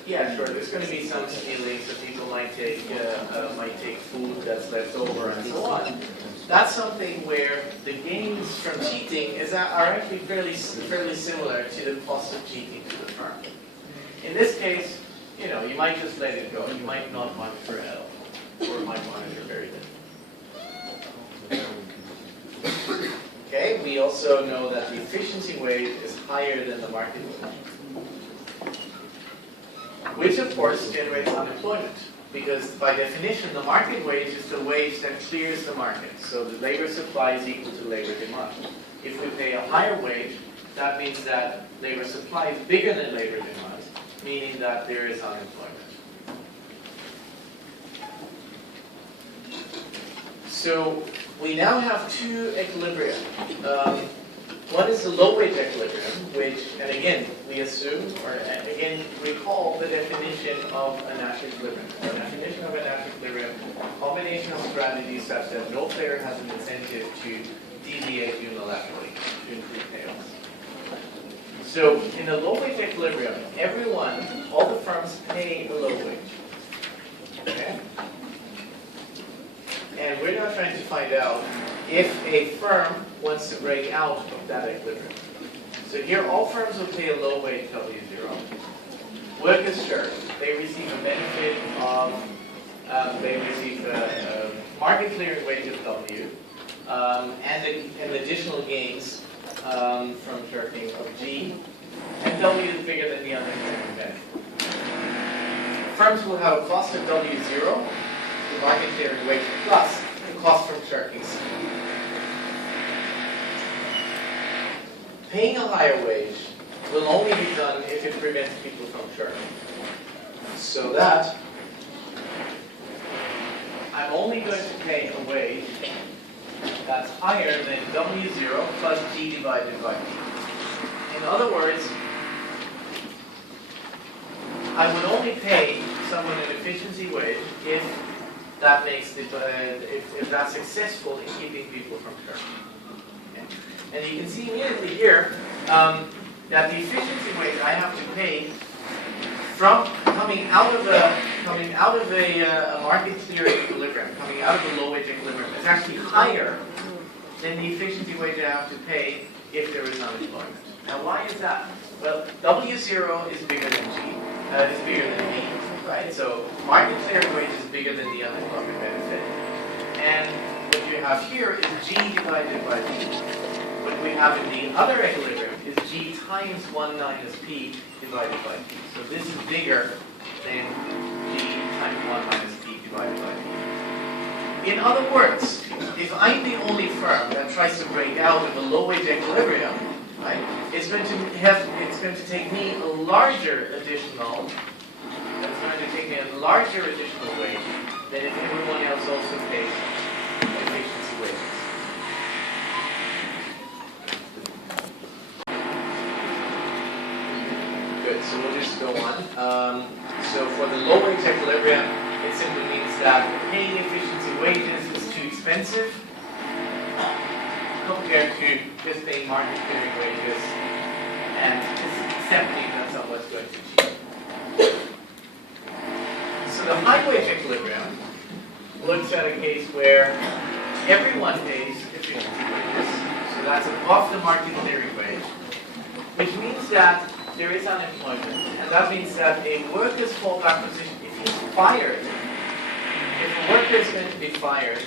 Yeah, sure. There's going to be some stealing, so people might take food that's left over and so on. That's something where the gains from cheating are actually fairly similar to the cost of cheating to the firm. In this case, you might just let it go. You might not monitor at all, or might monitor very little. Okay. We also know that the efficiency wage is higher than the market wage, which of course generates unemployment, because by definition the market wage is the wage that clears the market. So the labor supply is equal to labor demand. If we pay a higher wage, that means that labor supply is bigger than labor demand, meaning that there is unemployment. So we now have two equilibria. One is the low wage equilibrium, which, and again, we assume, or again, recall the definition of a natural equilibrium. The definition of a natural equilibrium, a combination of strategies such that no player has an incentive to deviate unilaterally to improve payoffs. So in a low wage equilibrium, all the firms pay a low wage. Okay? And we're now trying to find out if a firm wants to break out of that equilibrium. So here, all firms will pay a low wage W0. Workers, sure, they receive a benefit of, they receive a market clearing wage of W, and additional gains from shirking of G, and W is bigger than the unemployment benefit. Firms will have a cost of W0, the market clearing wage, plus the cost from shirking C. Paying a higher wage will only be done if it prevents people from shirking. So that I'm only going to pay a wage that's higher than W0 plus G divided by D. In other words, I would only pay someone an efficiency wage if that makes if that's successful in keeping people from shirking. And you can see immediately here that the efficiency wage I have to pay from coming out of a market clearing equilibrium, coming out of the low wage equilibrium, is actually higher than the efficiency wage I have to pay if there is unemployment. Now, why is that? Well, W0 is bigger than G, is bigger than B, right? So market clearing wage is bigger than the unemployment benefit, and what you have here is G divided by B. What we have in the other equilibrium is G times 1 minus P divided by P. So this is bigger than G times 1 minus P divided by P. In other words, if I'm the only firm that tries to break out of a low wage equilibrium, right, it's going to take me a larger additional wage than if everyone else also pays efficiency wages. Good, so we'll just go on. So for the low wage equilibrium, it simply means that paying efficiency wages is too expensive compared to just paying market clearing wages and just accepting that someone's going to cheat. So the high wage equilibrium looks at a case where everyone pays efficiency wages, so that's above the market clearing wage, which means that there is unemployment, and that means that a worker's fallback position, if he's fired, if a worker is going to be fired,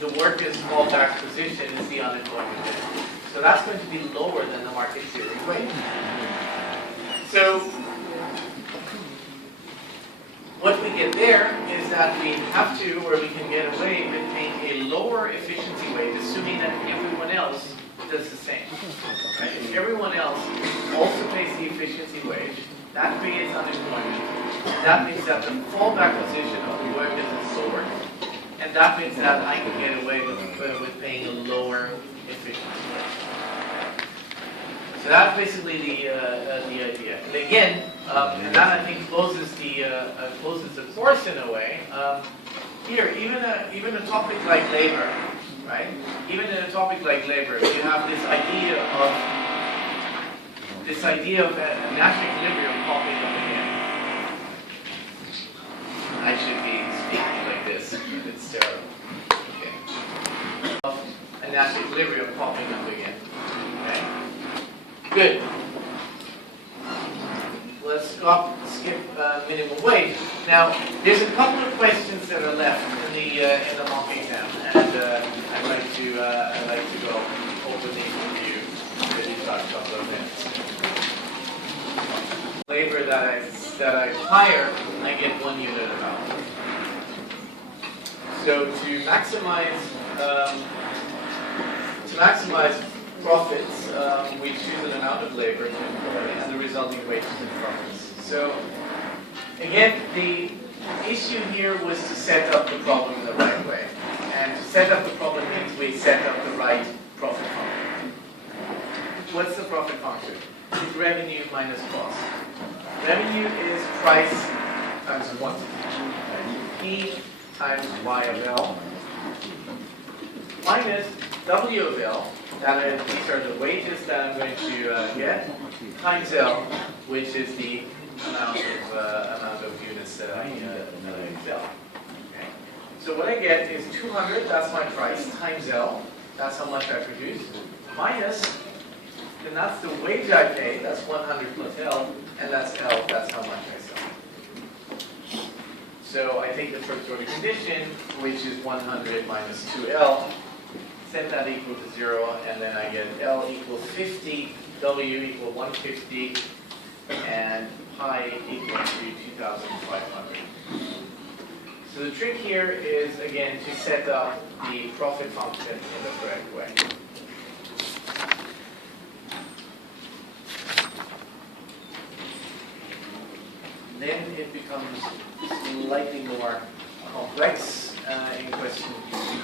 the worker's fallback position is the unemployment benefit. So that's going to be lower than the market clearing wage. So what we get there is that we have to, or we can get away with paying a lower efficiency wage, assuming that everyone else does the same. Right? If everyone else also pays the efficiency wage, that creates unemployment. That means that the fallback position of the workers is lower, and that means that I can get away with paying a lower efficiency wage. So that's basically the idea. And again, and that I think closes the course in a way. Here, even a topic like labor, right? Even in a topic like labor, you have this idea of a natural equilibrium popping up again. I should be speaking like this, but it's terrible. Okay. And that's equilibrium popping up again. Okay? Good. Let's skip minimum wage. Now, there's a couple of questions that are left in the mock exam, and I'd like to go over these with you. Really talk a couple of minutes. Labor that I hire, I get 1 unit of output. So to maximize profits, we choose an amount of labor to employ and the resulting wages and profits. So again, the issue here was to set up the problem in the right way. And to set up the problem means we set up the right profit function. What's the profit function? It's revenue minus cost. Revenue is price times quantity. P times Y of L minus W of L. These are the wages that I'm going to get, times L, which is the amount of units that I sell. Okay. So what I get is 200, that's my price, times L, that's how much I produce, minus, then that's the wage I pay, that's 100 plus L, and that's L, that's how much I sell. So I take the first order condition, which is 100 minus 2L, set that equal to 0, and then I get L equals 50, W equal 150, and pi equal to 2,500. So the trick here is, again, to set up the profit function in the correct way. Then it becomes slightly more complex in question 2.